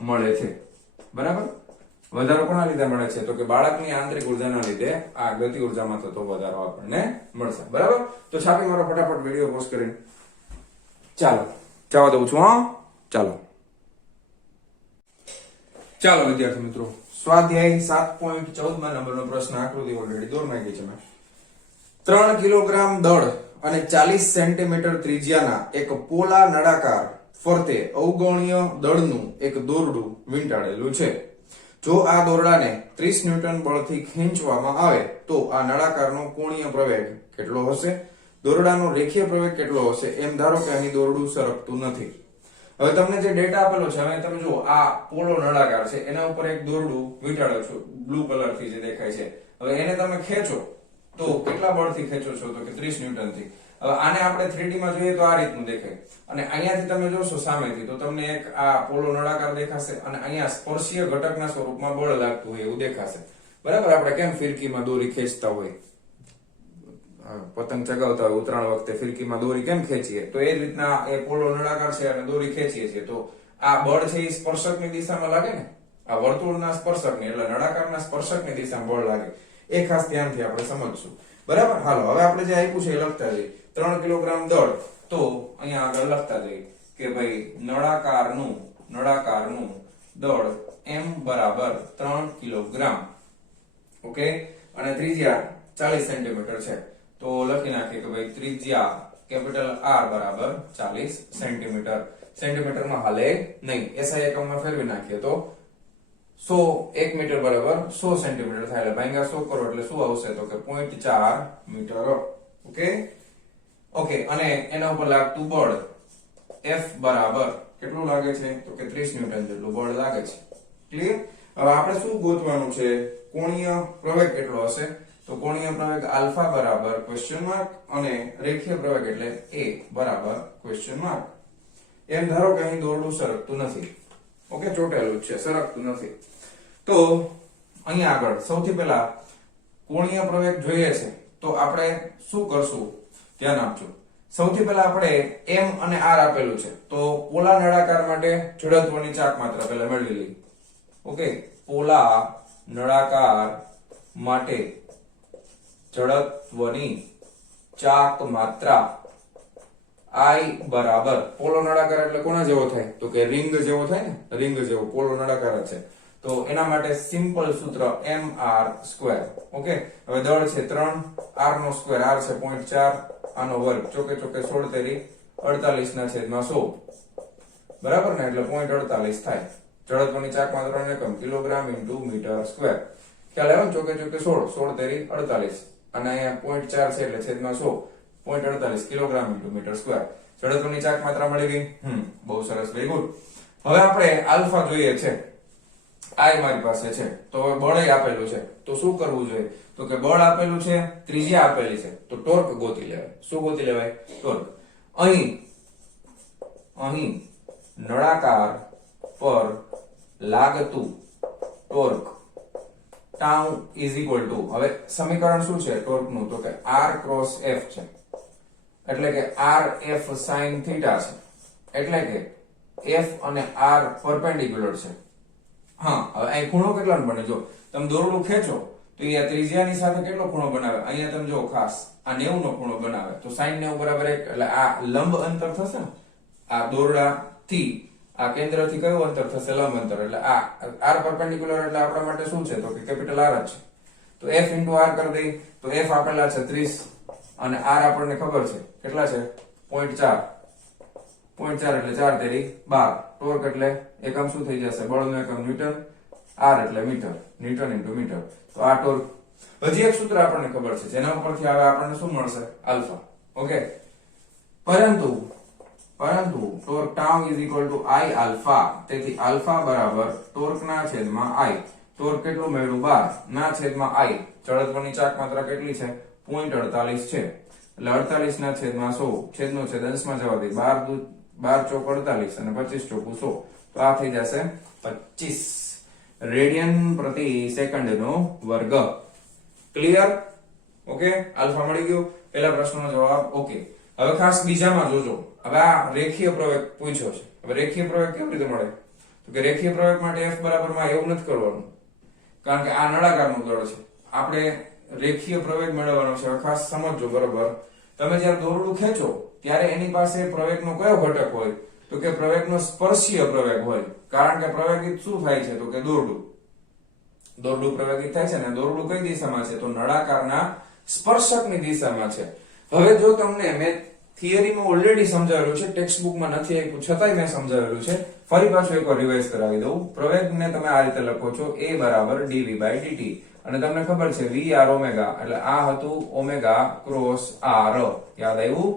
મળે છે. બરાબર? વધારો કોના લીધે મળે છે? તો કે બાળકની આંતરિક ઉર્જાના લીધે આ ગતિ ઉર્જામાં થતો વધારો આપણને મળશે. બરાબર? તો છાપી મારો ફટાફટ વિડીયો પોસ્ટ કરીને. ચાલો જવા દઉં છું. ચાલો ચાલો વિદ્યાર્થી મિત્રો, સ્વાધ્યાય 7.14 નંબરનો પ્રશ્ન, આકૃતિ ઓલરેડી દોર નાખી છે મેં. 3 કિલોગ્રામ દળ અને 40 સેન્ટીમીટર ત્રિજ્યાના એક પોલા નળાકાર ફરતે અવગણ્ય દળનું એક દોરડું વીંટાળેલું છે. જો આ દોરડાને 30 ન્યૂટન બળથી ખેંચવામાં આવે તો આ નળાકારનો કોણીય પ્રવેગ કેટલો હશે? દોરડાનો રેખીય પ્રવેગ કેટલો હશે? એમ ધારો કે અહીં દોરડું સરકતું નથી. હવે તમને જે ડેટા આપેલો છે, હવે તમે જુઓ, આ પોલો નળાકાર છે, એના ઉપર એક દોરડું વીંટાળો છો, બ્લુ કલર થી જે દેખાય છે. હવે એને તમે ખેંચો તો કેટલા બળથી ખેંચો છો? તો કે 30 ન્યૂટન થી. હવે આને આપણે 3D માં જોઈએ તો આ રીતનું દેખાય, અને અહીંયાથી તમે જોશો સામેથી તો તમને એક આ પોલો નળાકાર દેખાશે, અને અહીંયા સ્પર્શીય ઘટકના સ્વરૂપમાં બળ લાગતું હોય એવું દેખાશે. બરાબર? આપણે કેમ ફિરકીમાં દોરી ખેંચતા હોય, પતંગ ચગાવતા હોય ઉતરાણ વખતે ફિરકીમાં દોરી કેમ ખેંચીએ, તો એ રીતના એ પોલો નળાકાર છે અને દોરી ખેંચીએ છીએ. તો આ બળ છે એ સ્પર્શકની દિશામાં લાગે ને, આ વર્તુળના સ્પર્શકની એટલે નળાકારના સ્પર્શકની દિશામાં બળ લાગે. એ ખાસ ધ્યાનથી આપણે સમજશું. બરાબર? હાલો હવે આપણે જે આપ્યું છે એ લખતા જઈએ. 3 કિલોગ્રામ દળ, તો અહીંયા આગળ લખતા જઈએ કે ભાઈ નળાકારનું દળ m બરાબર 3 કિલોગ્રામ. ઓકે, અને ત્રિજ્યા 40 સેન્ટીમીટર છે. તો લખી નાખીએ કે ભાઈ ત્રિજ્યા કેપિટલ R બરાબર 40 સેન્ટીમીટર. સેન્ટીમીટરમાં હાલે નહીં, SI એકમમાં ફેરવી નાખીએ તો 100 1 મીટર બરાબર 100 સેન્ટીમીટર થાય. એટલે ભાંગ્યા 100 કરો એટલે શું આવશે? તો કે 0.4 મીટર. ઓકે ઓકે, અને એના ઉપર લાગતું બળ F બરાબર કેટલું લાગે છે? તો કે 30 ન્યૂટન જેટલું બળ લાગે છે. ક્લિયર? હવે આપણે શું ગોતવાનું છે? કોણીય પ્રવેગ કેટલો હશે? તો કોણીય પ્રવેગ આલ્ફા બરાબર ક્વેશ્ચન માર્ક, અને રેખીય પ્રવેગ એટલે a બરાબર ક્વેશ્ચન માર્ક. એમ ધારો કે અહીં દોરડું સરકતું નથી. ઓકે, ચોટેલું જ છે, સરકતું નથી. તો અહીંયા આગળ સૌથી પહેલા કોણીય પ્રવેગ જોઈએ છે, તો આપણે શું કરશું? ધ્યાન આપજો. સૌથી પહેલા આપણે m અને r આપેલું છે, તો પોલા નળાકાર માટે જડત્વની ચાક માત્રા પહેલા મેળવી લઈએ. ઓકે, પોલા નળાકાર માટે જડત્વની ચાક માત્રા I બરાબર, પોલો નળાકાર એટલે કોના જેવો થાય? તો કે રિંગ જેવો થાય ને, રિંગ જેવો પોલો નળાકાર જ છે. તો એના માટે સિમ્પલ સૂત્ર mr². ઓકે, હવે દળ છે 3, r નો સ્ક્વેર, r છે 0.4, આનો વર્ગ, ચોકે ચોકે 16 તેરી 48 ના છેદમાં 100. બરાબર ને? એટલે 0.48 થાય. જડત્વની ચાક માત્રાનો એકમ કિલોગ્રામ ઇન્ટુ મીટર સ્ક્વેર. ખ્યાલ આવ્યો ને? ચોકે ચોકે 16 તેરી 48, અને અહીંયા 0.4 છે એટલે છેદમાં 100, 0.48 કિલોગ્રામ ઇન્ટુ મીટર સ્ક્વેર. જડત્વની ચાક માત્રા મળી ગઈ. બહુ સરસ, વેરી ગુડ. હવે આપણે આલ્ફા જોઈએ છે, I મારી પાસે છે, તો હવે બળ આપેલું છે, તો શું કરવું જોઈએ? તો કે બળ આપેલું છે, ત્રિજ્યા આપેલી છે, તો ટોર્ક ગોતી લેવાય. શું ગોતી લેવાય? ટોર્ક. અહીં નળાકાર પર લાગતું torque tau is equal two, હવે સમીકરણ શું છે ટોર્કનું? તો કે r ક્રોસ f છે, એટલે કે r f sin થીટા છે, એટલે કે f અને r પરપેન્ડિક્યુલર છે. હા, હવે અહીં ખૂણો કેટલો બને? જો તમે દોરડું ખેંચો તો એ ત્રિજ્યાની સાથે કેટલો ખૂણો બનાવે? અહીંયા તમે જો ખાસ આ 90 નો ખૂણો બનાવે, તો sin 90 બરાબર 1, એટલે આ લંબ અંતર થશે ને, આ દોરડાથી આ કેન્દ્રથી કયું અંતર થશે? લંબ અંતર. એટલે આ r પરપેન્ડિક્યુલર એટલે આપણા માટે શું છે? તો કે કેપિટલ R જ છે. તો f * r કરી દઈ, તો f આપેલા છે 30 અને r આપણને ખબર છે કેટલા છે? 0.4. 0.4 એટલે 4 તેરી 12. ટોર્ક એટલે એકમ શું થઈ જશે? બળનું એકમ ન્યૂટન, r એટલે મીટર, ન્યૂટન ઇન્ટુ મીટર. તો આ ટોર્ક. હજી એક સૂત્ર આપણને ખબર છે જેના ઉપરથી હવે આપણને શું મળશે? આલ્ફા. ઓકે, પરંતુ torque tau is equal two I alpha. તેથી આલ્ફા બરાબર ટોર્ક ના છેદમાં I. ટોર્ક કેટલું મળ્યું 12 ના છેદમાં i. જડત્વની ચાક માત્રા કેટલી છે 0.48 છે એટલે 48 ના છેદમાં 100 છેદનો છેદ અંશમાં જવા દે 12 ચોક 48 અને 25 ચોકુ 100 તો આ થઈ જશે 25 રેડિયન પ્રતિ સેકન્ડ નો વર્ગ. ક્લિયર? ઓકે, આલ્ફા મળી ગયો. પહેલા પ્રશ્નનો જવાબ ઓકે. હવે ખાસ બીજામાં જોજો. હવે આ રેખીય પ્રવેગ પૂછ્યો છે. હવે રેખીય પ્રવેગ કેવી રીતે મળે? તો કે રેખીય પ્રવેગ માટે f બરાબર માં એવું નથી કરવાનું, કારણ કે આ નળાકારનું દળ છે. આપણે રેખીય પ્રવેગ મેળવવાનો છે. હવે ખાસ સમજજો બરાબર. તમે જ્યારે દોરડું ખેંચો ત્યારે એની પાસે પ્રવેગનો કયો ઘટક હોય? તો કે પ્રવેગનો સ્પર્શીય પ્રવેગ હોય. કારણ કે પ્રવેગિત શું થાય છે? તો કે દોરડું પ્રવેગિત થાય છે ને. દોરડું કઈ દિશામાં છે? તો નળાકારના સ્પર્શકની દિશામાં છે. હવે જો તમને મેં થિયરીમાં ઓલરેડી સમજાવેલું છે, ટેક્સ્ટ બુકમાં નથી આપ્યું છતાંય મેં સમજાવેલું છે, ફરી પાછું એકવાર રિવાઇઝ કરાવી દઉં. પ્રવેગને તમે આ રીતે લખો છો a બરાબર dv/dt અને તમને ખબર છે v r ઓમેગા એટલે આ હતું ઓમેગા ક્રોસ r. યાદ આવ્યું?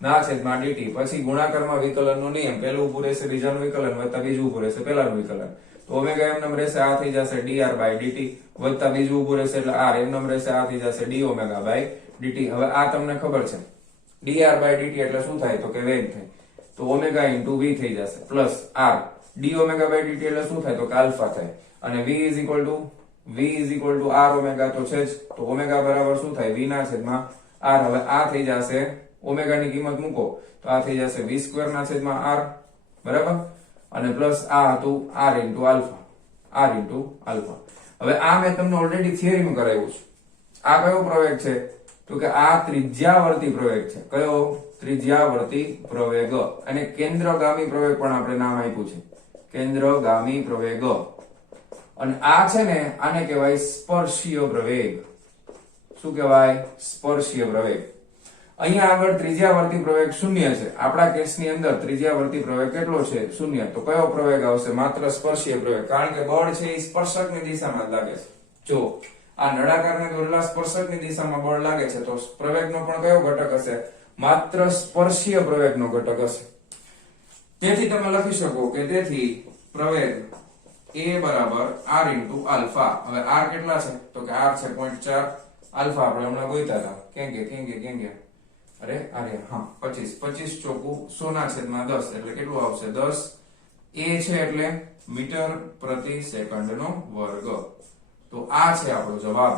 ના છેદમાં dt. પછી ગુણાકારમાં વિકલનનો નિયમ, પહેલું ઉભું રહેશે બીજાનું વિકલન વત્તા બીજું ઉભું રહેશે પહેલાનું વિકલન. તો ઓમેગા એમ રહેશે આ થઈ જશે dr/dt વત્તા બીજું ઉભું રહેશે એટલે r એમ રહેશે આ થઈ જશે d omega/dt. હવે આ તમને ખબર છે dr/dt એટલે શું થાય? તો કે વેગ થાય. તો ઓમેગા ઇન્ટુ v થઈ જશે પ્લસ r d omega/dt એટલે શું થાય? તો કે આલ્ફા થાય. અને v is equal two r omega તો છે જ. તો ઓમેગા બરાબર શું થાય? v ના છેદમાં r. હવે આ થઈ જશે ઓમેગા ની કિંમત મૂકો તો આ થઈ જશે v સ્ક્વેર ના છેદમાં r બરાબર. અને પ્લસ આ હતું r ઇન્ટુ આલ્ફા. હવે આ મેં તમને ઓલરેડી થિયરીમાં કરાવ્યું છે. આ કયો પ્રવેગ છે? તો કે આ ત્રિજ્યાવર્તી પ્રવેગ છે. કયો? ત્રિજ્યાવર્તી પ્રવેગ. અને કેન્દ્રગામી પ્રવેગ પણ આપણે નામ આપ્યું છે, કેન્દ્રગામી પ્રવેગ. અને આ છે ને આને કહેવાય સ્પર્શીય પ્રવેગ. શું કહેવાય? સ્પર્શીય પ્રવેગ. અહીંયા આગળ ત્રિજ્યાવર્તી પ્રવેગ 0 છે. આપણા કેસની અંદર ત્રિજ્યાવર્તી પ્રવેગ કેટલો છે? 0. તો કયો પ્રવેગ આવશે? માત્ર સ્પર્શીય પ્રવેગ. કારણ કે બળ છે એ સ્પર્શકની દિશામાં જ લાગે છે. જો આ નળાકારને દોરેલા સ્પર્શકની દિશામાં બળ લાગે છે તો પ્રવેગનો પણ કયો ઘટક હશે? માત્ર સ્પર્શીય પ્રવેગનો ઘટક હશે. તેથી તમે લખી શકો કે તેથી પ્રવેગ a બરાબર r ઇન્ટુ આલ્ફા. હવે r કેટલા છે? તો કે r છે 0.4. આલ્ફા આપણે હમણાં ગોઈતા હતા. કેમ અરે હા 25 ચોકુ 100 ના છેદમાં 10 એટલે કેટલું આવશે? 10 a છે એટલે મીટર પ્રતિ સેકન્ડ નો વર્ગ. તો આ છે આપણો જવાબ.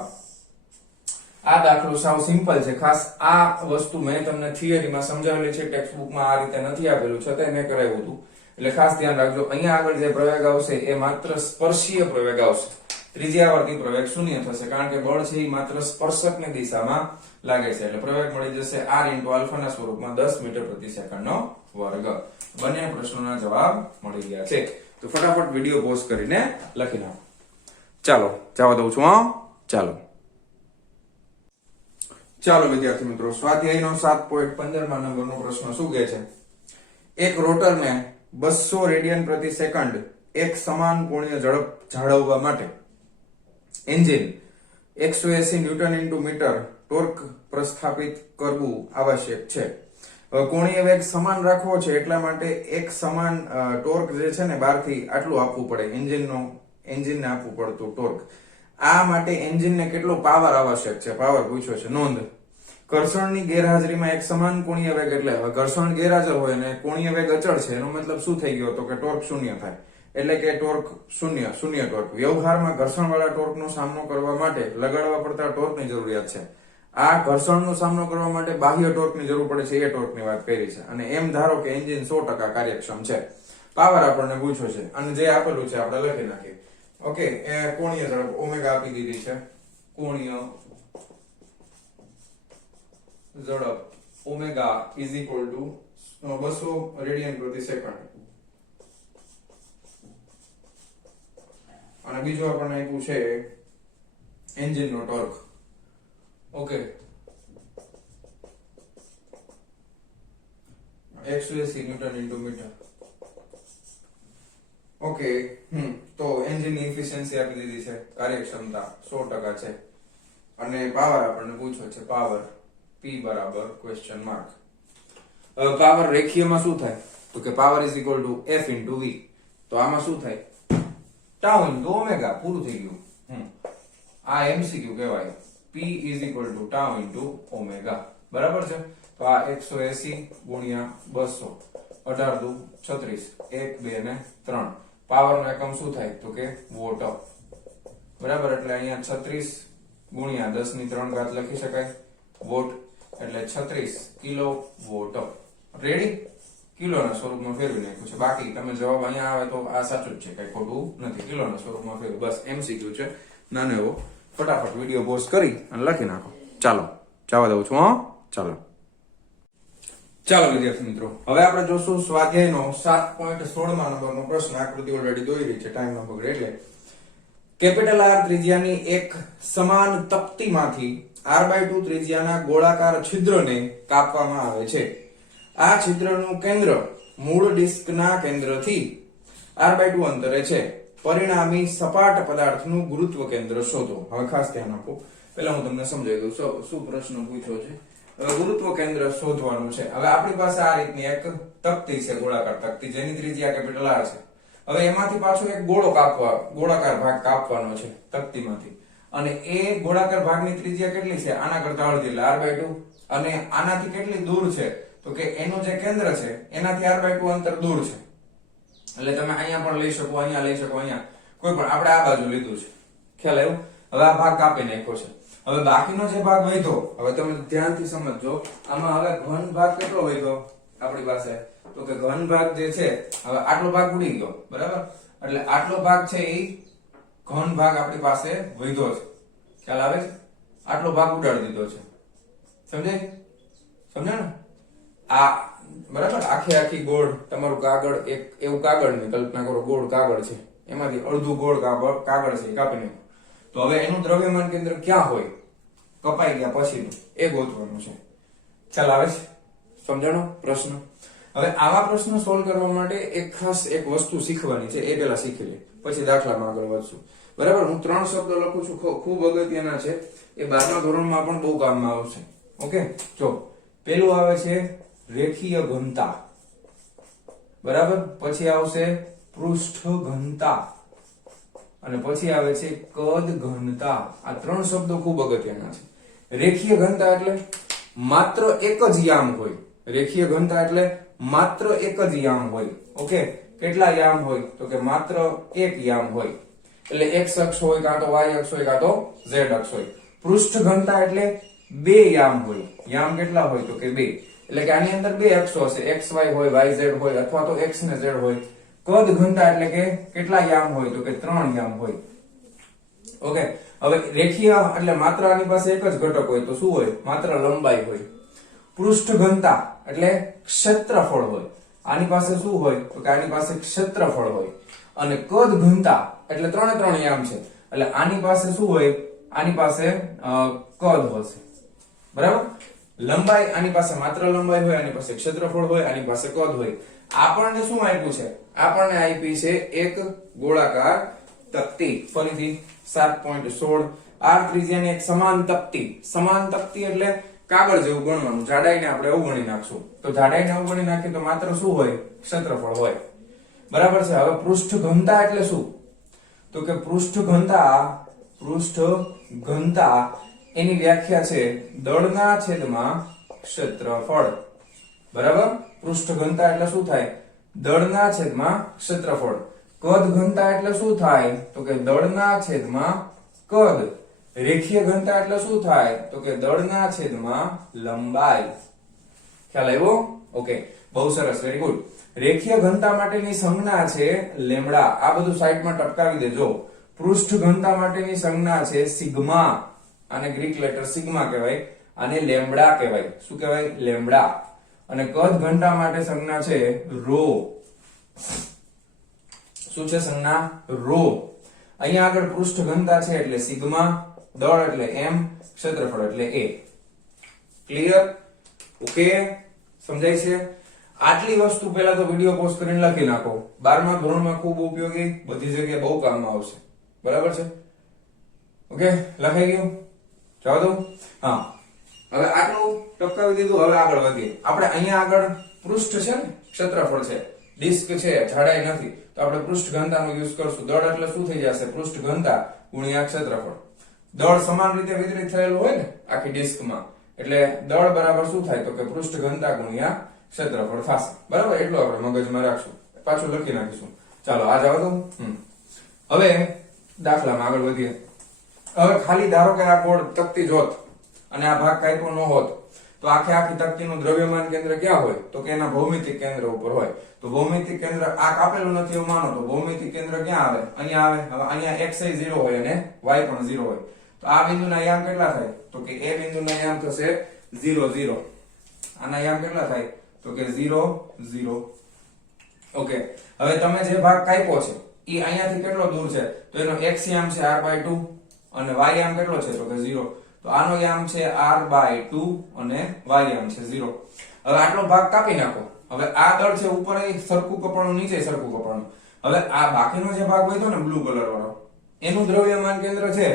આ દાખલો સાવ સિમ્પલ છે. ખાસ આ વસ્તુ મેં તમને થિયરીમાં સમજાવેલી છે, ટેક્સ્ટ બુકમાં આ રીતે નથી આપેલું છતાંય મેં કરાવ્યું હતું. એટલે ખાસ ધ્યાન રાખજો. અહીંયા આગળ જે પ્રવેગ આવશે એ માત્ર સ્પર્શીય પ્રવેગ આવશે. ત્રિજ્યાવર્તી પ્રવેગ 0 થશે કારણ કે બળ છે એ માત્ર સ્પર્શકની દિશામાં લાગે છે. એટલે પ્રવેગ મળી જશે r ઇન્ટુ આલ્ફા ના સ્વરૂપમાં 10 મીટર પ્રતિ સેકન્ડ નો વર્ગ. બંને પ્રશ્નોના જવાબ મળી ગયા છે. તો ફટાફટ વિડિયો પોઝ કરીને લખી નાખો. ચાલો જવા દઉં છું. ચાલો વિદ્યાર્થી મિત્રો, સ્વાધ્યાયનો 7.15 નંબરનો પ્રશ્ન શું કહે છે? એક રોટરને 200 રેડિયન પ્રતિ સેકન્ડ એક સમાન કોણીય ઝડપ જાળવવા માટે engine 180 newton into metre torque પ્રસ્થાપિત કરવું આવશ્યક છે. કોણીય વેગ સમાન રાખવો છે એટલા માટે એક સમાન ટોર્ક જે છે ને બહારથી આટલું આપવું પડે. એન્જિનને આપવું પડતું ટોર્ક. આ માટે એન્જિનને કેટલો પાવર આવશ્યક છે? પાવર પૂછ્યો છે. નોંધ, ઘર્ષણની ગેરહાજરીમાં એક સમાન કોણીય વેગ એટલે હવે ઘર્ષણ ગેરહાજર હોય અને કોણીય વેગ અચળ છે એનો મતલબ શું થઈ ગયો? તો કે ટોર્ક 0 થાય. એટલે કે ટોર્ક શૂન્ય ટોર્ક. વ્યવહારમાં ઘર્ષણવાળા ટોર્કનો સામનો કરવા માટે લગાડવા પડતા ટોર્કની જરૂરિયાત છે. આ ઘર્ષણનો સામનો કરવા માટે બાહ્ય ટોર્કની જરૂર પડે છે એ ટોર્કની વાત કરી છે. અને એમ ધારો કે એન્જિન 100% કાર્યક્ષમ છે. પાવર આપણને પૂછ્યો છે અને જે આપેલું છે આપણે લખી નાખીએ. ઓકે, એ કોણીય ઝડપ ઓમેગા આપી દીધી છે. કોણીય ઝડપ omega is equal to 200 radian પ્રતિ સેકન્ડ. અને બીજું આપણને આપ્યું છે એન્જિન નો torque. Okay, 180 newton into metre. Okay, તો એન્જિનની એફિશિયન્સી આપી દીધી છે, કાર્યક્ષમતા 100% છે. અને પાવર આપણને પૂછ્યો છે, પાવર P બરાબર ક્વેશ્ચન માર્ક. હવે પાવર રેખીયમાં શું થાય? તો કે power is equal two F into V. તો આમાં શું થાય? ટાઉ ઇન્ટુ ઓમેગા, પૂરું થઈ ગયું. આ એમસીક્યુ કહેવાય. P is equal two tau into omega. બરાબર છે. તો આ 180 ગુણ્યા 200, 18 દુ 36, 1 2 ને 3. પાવર નો એકમ શું થાય તો કે વોટ. બરાબર, એટલે અહીંયા 36 ગુણ્યા 10 ની 3 ઘાત લખી શકાય વોટ, એટલે 36 કિલો વોટ. રેડી? કિલોના સ્વરૂપમાં ફેરવી નાખ્યું છે. બાકી તમે જવાબ અહીંયા આવે તો આ સાચું જ છે, કઈ ખોટું નથી. કિલોના સ્વરૂપમાં ફેરવી, બસ એમસીક્યુ છે નાનો એવો. ફટાફટ વિડીયો પોઝ કરી અને લખી નાખો. ચાલો જવા દઉં છું. ચાલો વિદ્યાર્થી મિત્રો, હવે આપણે જોશું સ્વાધ્યાયનો 7.16 નંબરનો પ્રશ્ન. આકૃતિ ઓલરેડી દોરી રહી છે, ટાઈમ નો બગડે એટલે. કેપિટલ આર ત્રિજ્યાની એક સમાન તક્તીમાંથી r/2 ત્રિજ્યાના ગોળાકાર છિદ્રને કાપવામાં આવે છે. આ છિદ્રનું કેન્દ્ર મૂળ ડિસ્કના કેન્દ્રથી r/2 અંતરે છે. પરિણામી સપાટ પદાર્થનું ગુરુત્વ કેન્દ્ર શોધો. હવે ખાસ ધ્યાન આપો, પહેલા હું તમને સમજાવી દઉં શું પ્રશ્ન પૂછ્યો છે. હવે ગુરુત્વ કેન્દ્ર શોધવાનું છે. હવે આપણી પાસે આ રીતની એક તક્તી છે, ગોળાકાર તક્તી, જેની ત્રિજ્યા કેપિટલ આર છે. હવે એમાંથી પાછો એક ગોળાકાર ભાગ કાપવાનો છે તક્તીમાંથી, અને એ ગોળાકાર ભાગની ત્રિજ્યા કેટલી છે? આના કરતા અડધી, એટલે r/2. અને આનાથી કેટલી દૂર છે તો કે એનું જે કેન્દ્ર છે એનાથી r/2 અંતર દૂર છે. એટલે તમે અહીંયા પણ લઈ શકો, અહીંયા લઈ શકો, અહીંયા કોઈ પણ. આપણે આ બાજુ લીધું છે, ખ્યાલ આવ્યો? હવે આ ભાગ કાપી નાખ્યો છે. હવે બાકીનો જે ભાગ વધ્યો, હવે તમે ધ્યાનથી સમજજો. આમાં હવે ઘન ભાગ કેટલો વધ્યો આપણી પાસે તો કે ઘન ભાગ જે છે, હવે આટલો ભાગ ઉડી ગયો. બરાબર, એટલે આટલો ભાગ છે એ ઘન ભાગ આપણી પાસે વધ્યો છે. ખ્યાલ આવે છે? આટલો ભાગ ઉડાડી દીધો છે. સમજાય ને? આ બરાબર, આખી ગોળ તમારું કાગળ, એક એવું કાગળ ની કલ્પના કરો, ગોળ કાગળ છે, એમાંથી અડધું ગોળ કાગળ છે કાપી નાખ્યું. તો હવે એનું દ્રવ્યમાન કેન્દ્ર ક્યાં હોય કપાઈ ગયા પછીનું, એ ગોતવાનું છે. ખ્યાલ આવે છે? સમજાણો પ્રશ્ન? હવે આવા પ્રશ્નો સોલ્વ કરવા માટે એક ખાસ એક વસ્તુ શીખવાની છે, એ પેલા શીખી લે, પછી દાખલામાં આગળ વધશું. બરાબર, હું 3 શબ્દ લખું છું, ખૂબ અગત્યના છે. એ 12મા ધોરણમાં પણ બહુ કામમાં આવશે. ઓકે, જો પેલું આવે છે રેખીય ઘનતા. બરાબર, પછી આવશે પૃષ્ઠ ઘનતા, અને પછી આવે છે કદ ઘનતા. આ 3 શબ્દો ખૂબ અગત્યના છે. રેખીય ઘનતા એટલે માત્ર એક જ યામ હોય. રેખીય ઘનતા એટલે માત્ર એક જ યામ હોય. ઓકે, કેટલા યામ હોય તો કે માત્ર એક યામ હોય. એટલે x અક્ષ હોય, કાં તો y અક્ષ હોય, કાં તો z અક્ષ હોય. પૃષ્ઠ ઘનતા એટલે 2 યામ હોય. યામ કેટલા હોય તો કે 2. એટલે કે આની અંદર 2 અક્ષો હશે, xy હોય, yz હોય, અથવા તો x ને z હોય. કદ ઘનતા એટલે કે કેટલા યામ હોય તો કે 3 યામ હોય. ઓકે, હવે રેખીય એટલે માત્ર આની પાસે એક જ ઘટક હોય, તો શું હોય? માત્ર લંબાઈ હોય. પૃષ્ઠ ઘનતા એટલે ક્ષેત્રફળ હોય. આની પાસે શું હોય તો કે આની પાસે ક્ષેત્રફળ હોય. અને કદ ઘનતા એટલે 3 યામ છે, એટલે આની પાસે શું હોય? આની પાસે કદ હશે. બરાબર, લંબાઈ આની પાસે માત્ર લંબાઈ હોય, આની પાસે ક્ષેત્રફળ હોય, આની પાસે કદ હોય. આપણને શું આપ્યું છે? આપણને આપી છે એક ગોળાકાર તક્તી. ફરીથી 7.16 r ત્રિજ્યાની એક સમાન તક્તી. સમાન તક્તી એટલે કાગળ જેવું ગણવાનું. જાડાઈને આપણે અવગણી નાખશું, તો જાડાઈને અવગણી નાખીએ તો માત્ર શું હોય? ક્ષેત્રફળ હોય. બરાબર છે. હવે પૃષ્ઠ ઘનતા એટલે શું તો કે પૃષ્ઠ ઘનતા એની વ્યાખ્યા છે દળના છેદમાં ક્ષેત્રફળ. બરાબર, પૃષ્ઠ ઘનતા એટલે શું થાય? દળના છેદમાં ક્ષેત્રફળ. કદ ઘનતા એટલે શું થાય તો કે દળના છેદમાં કદ. રેખીય ઘનતા એટલે શું થાય તો કે દળના છેદમાં લંબાઈ. ખ્યાલ આવ્યો? ઓકે, બહુ સરસ, વેરી ગુડ. રેખીય ઘનતા માટેની સંજ્ઞા છે લેમ્ડા. આ બધું સાઈડમાં ટપકાવી દેજો. પૃષ્ઠ ઘનતા માટેની સંજ્ઞા છે સિગ્મા. આને ગ્રીક લેટર સિગ્મા કહેવાય, આને લેમ્ડા કહેવાય. શું કહેવાય? લેમ્ડા. અને કદ ઘનતા માટે સંજ્ઞા છે રો. શું છે સંજ્ઞા? રો. અહીંયા આગળ પૃષ્ઠ ઘનતા છે એટલે સિગ્મા, દળ એટલે m, ક્ષેત્રફળ એટલે a. ક્લિયર? ઓકે, સમજાય છે? આટલી વસ્તુ પહેલા તો વિડિયો પોઝ કરીને લખી નાખો. 12મા ધોરણમાં ખૂબ ઉપયોગી, બધી જગ્યાએ બહુ કામમાં આવશે. બરાબર છે? ઓકે, લખાઈ ગયું? જવા દો. હા, હવે આટલું ટપકાવી દીધું. હવે આગળ વધીએ. આપણે અહીંયા આગળ પૃષ્ઠ છે ને, ક્ષેત્રફળ છે, ડિસ્ક છે જાડાઈ નથી તો આપણે પૃષ્ઠ ઘનતાનો યુઝ કરશું દળ એટલે શું થઈ જશે પૃષ્ઠ ઘનતા ગુણ્યા ક્ષેત્રફળ દળ સમાન રીતે વિતરિત થયેલું હોય ને આખી ડિસ્કમાં એટલે દળ બરાબર શું થાય તો કે પૃષ્ઠ ઘનતા ગુણ્યા ક્ષેત્રફળ થશે બરાબર એટલું આપણે મગજમાં રાખશું પાછું લખી નાખીશું ચાલો આ જાવ તો હવે દાખલામાં આગળ વધીએ હવે ખાલી ધારો કે આ કોણ તકતી જોત અને આ ભાગ કાપ્યો ન હોત તો આખી તકતીનું દ્રવ્યમાન કેન્દ્ર ક્યાં હોય તો કે એના ભૌમિતિક કેન્દ્ર ઉપર હોય તો ભૌમિતિક કેન્દ્ર આ કાપેલું નથી એવું માનો તો ભૌમિતિક કેન્દ્ર ક્યાં આવે અહીંયા આવે હવે અહીંયા x 0 હોય અને y પણ 0 હોય તો આ બિંદુના યામ કેટલા થાય તો કે a બિંદુના યામ થશે 0 0 આના યામ કેટલા થાય તો કે 0 0 ઓકે હવે તમે જે ભાગ કાપ્યો છે એ અહીંયાથી કેટલો દૂર છે તો એનો x યામ છે r/2 અને y યામ કેટલો છે તો કે 0 તો આનો યામ છે r/2 અને y યામ છે 0 હવે આટલો ભાગ કાપી નાખો હવે આ દળ છે ઉપર સરખું કપાણું નીચે સરખું કપાણું હવે આ બાકીનો જે ભાગ હોય તો ને બ્લુ કલર વાળો એનું દ્રવ્યમાન કેન્દ્ર છે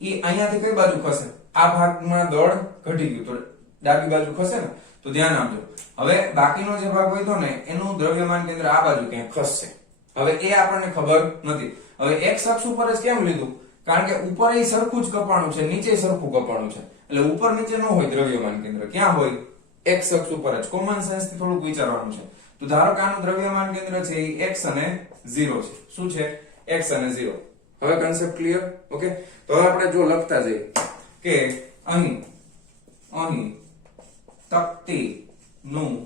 એ અહીંયાથી કઈ બાજુ ખસે આ ભાગમાં દળ ઘટી ગયું તો ડાબી બાજુ ખસે ને તો ધ્યાન આપજો હવે બાકીનો જે ભાગ હોય તો ને એનું દ્રવ્યમાન કેન્દ્ર આ બાજુ ક્યાંક ખસશે હવે એ આપણને ખબર નથી હવે x અક્ષ ઉપર જ કેમ લીધું કારણ કે ઉપર એ સરખું જ કપાણું છે નીચે સરખું કપાણું છે એટલે ઉપર નીચે ન હોય દ્રવ્યમાન કેન્દ્ર ક્યાં હોય x અક્ષ ઉપર જ કોમન સેન્સ થી થોડુંક વિચારવાનું છે તો ધારો કે આનું દ્રવ્યમાન કેન્દ્ર છે એ x અને 0 છે શું છે x અને 0 હવે કન્સેપ્ટ ક્લિયર ઓકે તો હવે આપણે જો લખતા જઈએ કે અહીં તકતીનું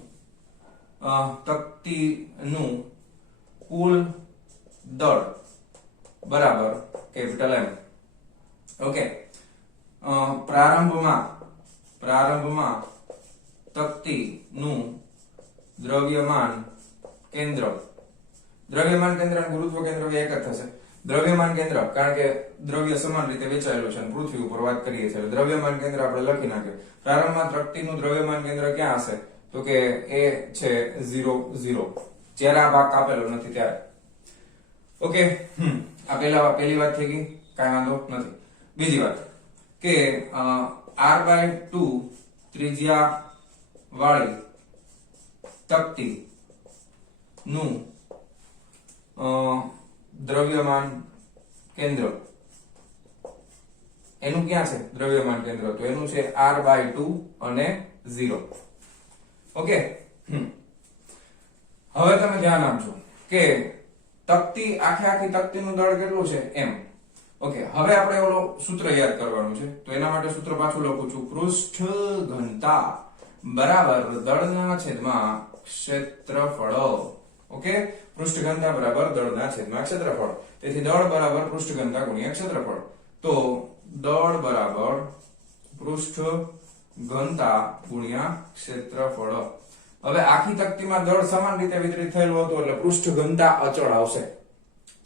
કુલ દળ બરાબર કેપિટલ M ઓકે પ્રારંભમાં તકતીનું દ્રવ્યમાન કેન્દ્ર અને ગુરુત્વ કેન્દ્ર એક જ થશે દ્રવ્યમાન કેન્દ્ર કારણ કે દ્રવ્ય સમાન રીતે વેચાયેલું છે અને પૃથ્વી ઉપર વાત કરીએ છીએ દ્રવ્યમાન કેન્દ્ર આપણે લખી નાખીએ પ્રારંભમાં તકતીનું દ્રવ્યમાન કેન્દ્ર ક્યાં હશે તો કે એ છે 0 0 જ્યારે આ ભાગ કાપેલો નથી ત્યારે ઓકે આ પહેલી વાત થઈ ગઈ કાંઈ વાંધો નથી બીજી વાત કે r/2 ત્રિજ્યા વાળી તકતી નું દ્રવ્યમાન કેન્દ્ર એનું ક્યાં છે દ્રવ્યમાન કેન્દ્ર તો એનું છે r/2 અને 0 ઓકે હવે તમે ધ્યાન આપજો કે તકતી આખી તકતીનું દળ કેટલું છે m ઓકે હવે આપણે ઓલો સૂત્ર યાદ કરવાનું છે તો એના માટે સૂત્ર પાછું લખું છું પૃષ્ઠ ઘનતા બરાબર દળના છેદમાં ક્ષેત્રફળ ઓકે પૃષ્ઠ ઘનતા બરાબર દળના છેદમાં ક્ષેત્રફળ તેથી દળ બરાબર પૃષ્ઠ ઘનતા ગુણ્યા ક્ષેત્રફળ તો દળ બરાબર પૃષ્ઠ ઘનતા ગુણ્યા ક્ષેત્રફળ હવે આખી તકતીમાં દળ સમાન રીતે વિતરિત થયેલું હતું એટલે પૃષ્ઠ ઘનતા અચળ આવશે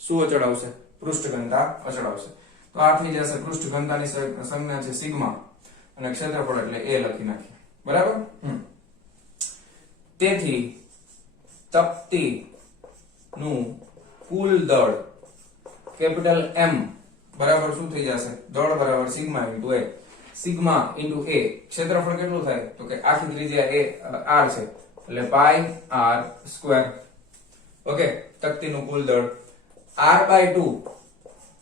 શું અચળ આવશે પૃષ્ઠ ઘનતા અચળ આવશે તો આ થઈ જશે પૃષ્ઠ ઘનતાની સંજ્ઞા છે સિગ્મા અને ક્ષેત્રફળ એટલે a લખી નાખીએ બરાબર તેથી તકતી નું કુલ દળ કેપિટલ M બરાબર શું થઈ જશે દળ બરાબર sigma into a sigma into a ક્ષેત્રફળ કેટલું થાય તો કે આખી ત્રિજ્યા r છે એટલે પાઈ r સ્ક્વેર ઓકે તકતીનું કુલ દળ r/2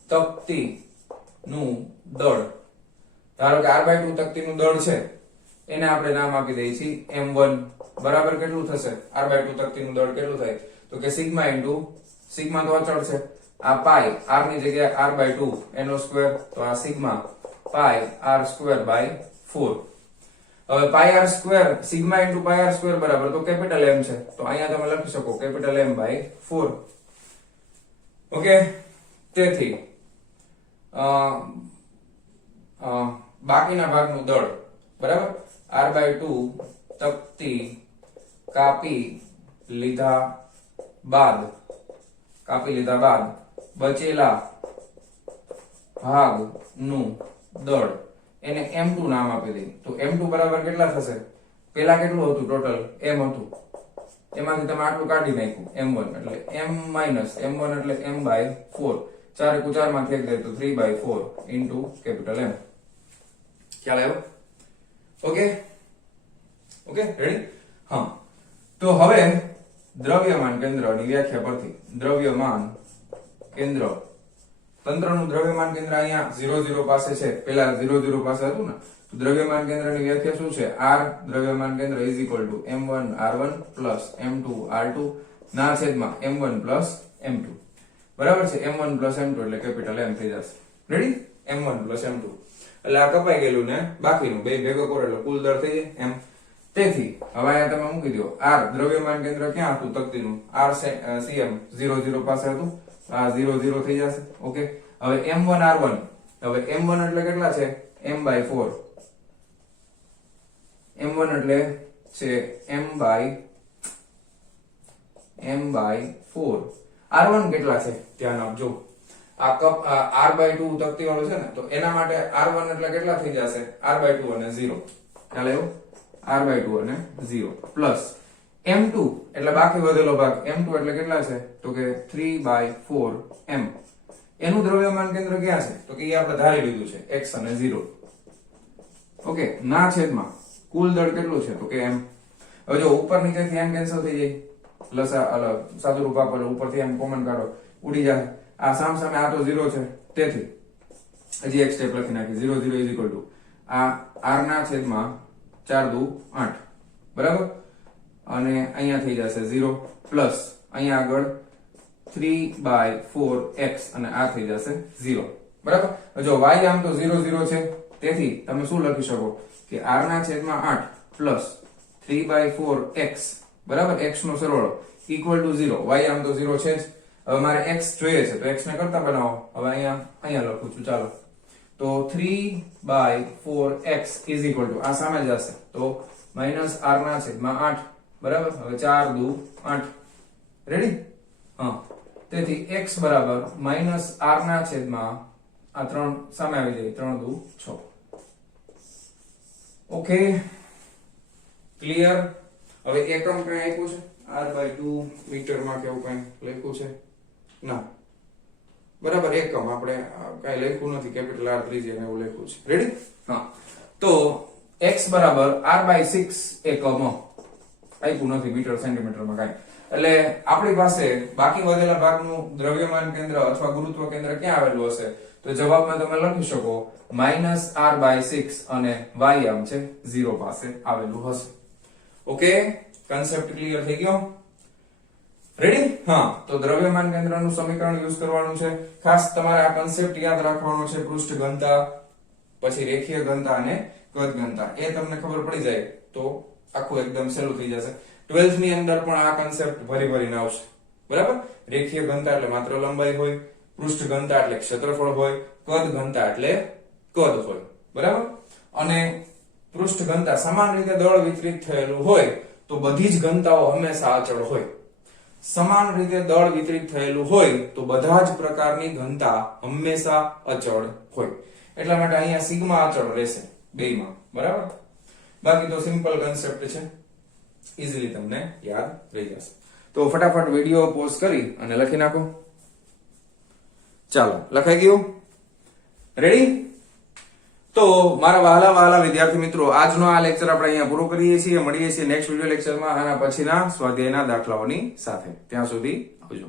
તકતીનું દળ ધારો કે r/2 તકતીનું દળ છે એને આપણે નામ આપી દઈએ છીએ m1 બરાબર કેટલું થશે r/2 તકતીનું દળ કેટલું થાય તો કે સિગ્મા ઇન્ટુ સિગ્મા તો અચળ છે આ પાઈ r ની જગ્યાએ r/2 એનો સ્ક્વેર તો આ sigma pi r square by 4 હવે pi r square sigma into pi r square બરાબર તો કેપિટલ M છે તો અહીંયા તમે લખી શકો કેપિટલ M બાય 4 ઓકે તેથી બાકીના ભાગનું દળ બરાબર r/2 તકતી કાપી લીધા બાદ બચેલા ભાગનું દળ એને m2 નામ આપી દઈએ તો m2 બરાબર કેટલા થશે પેલા કેટલું હતું ટોટલ m હતું એમાંથી તમે આટલું કાઢી નાખ્યું m1 એટલે m1 એટલે m/4 4 * 4 માંથી 1 જાય તો 3/4 ઇન્ટુ કેપિટલ M ખ્યાલ આવ્યો ઓકે રેડી હા તો હવે દ્રવ્યમાન કેન્દ્રની વ્યાખ્યા પરથી દ્રવ્યમાન કેન્દ્ર તંત્રનું દ્રવ્યમાન કેન્દ્ર અહીંયા 0 0 પાસે છે, પેલા 0 0 પાસે હતું ને, તો દ્રવ્યમાન કેન્દ્રની વ્યાખ્યા શું છે? r દ્રવ્યમાન કેન્દ્ર m1 r1 m2 r2 ના છેદમાં m1 m2, બરાબર છે? m1 m2 એટલે કેપિટલ M થઈ જશે. રેડી? m1 m2 એટલે આ કપાઈ ગયેલું ને બાકીનું બે ભેગો કરો એટલે કુલ દર થઈ જાય m. તેથી હવે અહીંયા તમે મૂકી દો r દ્રવ્યમાન કેન્દ્ર ક્યાં હતું તકતીનું? r cm 0 0 પાસે હતું, આ 0 0 થઈ જશે. ઓકે, હવે m1 r1, હવે m1 એટલે કેટલા છે? m/4, m1 એટલે છે m/4, r1 કેટલા છે ધ્યાન આપજો. આ કપ r/2 તકતી વાળો છે ને, તો એના માટે r1 એટલે કેટલા થઈ જશે? r/2 અને 0, ખ્યાલ આવ્યો? r/2 અને 0 પ્લસ m2 એટલે બાકી વધેલો ભાગ, m2 એટલે કેટલા છે? તો કે 3/4 m. એનું દ્રવ્યમાન કેન્દ્ર ક્યાં છે? તો કે એ આપણે ધારી લીધું છે x અને 0. ઓકે, ના છેદમાં કુલ દળ કેટલું છે? તો કે m. હવે જો ઉપર નીચેથી m કેન્સલ થઈ જાય, લસા સાદું રૂપ આપો એટલે ઉપરથી m કોમન કાઢો, ઉડી જાય. આ સામ સામે આ તો 0 છે, તેથી હજી એક સ્ટેપ લખી નાખી 0 0 ઇઝ ઇક્વલ ટુ આ r ના છેદમાં 4 દુ 8, બરાબર? અને અહીંયા થઈ જશે 0 પ્લસ અહીંયા આગળ 3/4x અને આ થઈ જશે 0, બરાબર? જો y આમ તો 0 0 છે, તેથી તમે શું લખી શકો કે r ના છેદમાં 8 પ્લસ 3/4x, બરાબર? x નો સરવાળો ઇક્વલ ટુ 0. y આમ તો 0 છે જ. હવે મારે x જોઈએ છે તો x ને કરતા બનાવો. હવે અહીંયા લખું છું, ચાલો. તો 3/4x ઇઝ ઇક્વલ ટુ આ સામે જ હશે, તો માઈનસ r ના છેદમાં 8, બરાબર? હવે 4 દુ 8, રેડી? હા, તેથી x બરાબર માઈનસ r ના છેદમાં આ 3 સામે આવી જાય, 3 દુ 6. Okay, clear? હવે એકમ કઈ આપ્યું છે? r/2 મીટરમાં કેવું કઈ લખ્યું છે? ના, બરાબર, એકમ આપણે કઈ લખ્યું નથી, કેપિટલ R ત્રિજ્યા એવું લખ્યું છે. રેડી? હા, તો x બરાબર r/6 એકમ આપ્યું નથી મીટર સેન્ટીમીટરમાં કઈ. એટલે આપણી પાસે બાકી વધેલા ભાગનું દ્રવ્યમાન કેન્દ્ર અથવા ગુરુત્વ કેન્દ્ર ક્યાં આવેલું હશે? તો જવાબમાં તમે લખી શકો -r/6 અને y આમ છે 0 પાસે આવેલું હશે. ઓકે, કન્સેપ્ટ ક્લિયર થઈ ગયો? રેડી? હા, તો દ્રવ્યમાન કેન્દ્રનું સમીકરણ યુઝ કરવાનું છે. ખાસ તમારે આ કન્સેપ્ટ યાદ રાખવાનો છે. પૃષ્ઠ ઘનતા, પછી રેખીય ઘનતા અને કદ ઘનતા, એ તમને ખબર પડી જાય તો આખું એકદમ સહેલું થઈ જશે. 12th ની અંદર પણ આ કન્સેપ્ટ ભરીને આવશે, બરાબર? રેખીય ઘનતા એટલે માત્ર લંબાઈ હોય, પૃષ્ઠ ઘનતા એટલે ક્ષેત્રફળ હોય, કદ ઘનતા એટલે કદ હોય, બરાબર? અને પૃષ્ઠ ઘનતા સમાન રીતે દળ વિતરિત થયેલું હોય તો બધી જ ઘનતાઓ હંમેશા અચળ હોય. સમાન રીતે દળ વિતરિત થયેલું હોય તો બધા જ પ્રકારની ઘનતા હંમેશા અચળ હોય. એટલા માટે અહીંયા સિગ્મા અચળ રહેશે બેયમાં, બરાબર? બાકી તો સિમ્પલ કન્સેપ્ટ છે, ઈઝીલી તમને યાદ રહી જશે. તો ફટાફટ વિડિયો પોઝ કરી અને લખી નાખો. ચાલો, લખાઈ ગયું? રેડી? તો મારા વહાલા વિદ્યાર્થી મિત્રો, આજનો આ લેક્ચર આપણે અહીંયા પૂરો કરીએ છીએ. મળીએ છીએ નેક્સ્ટ વિડિયો લેક્ચરમાં આના પછીના સ્વાધ્યાયના દાખલાઓની સાથે. ત્યાં સુધી આવજો.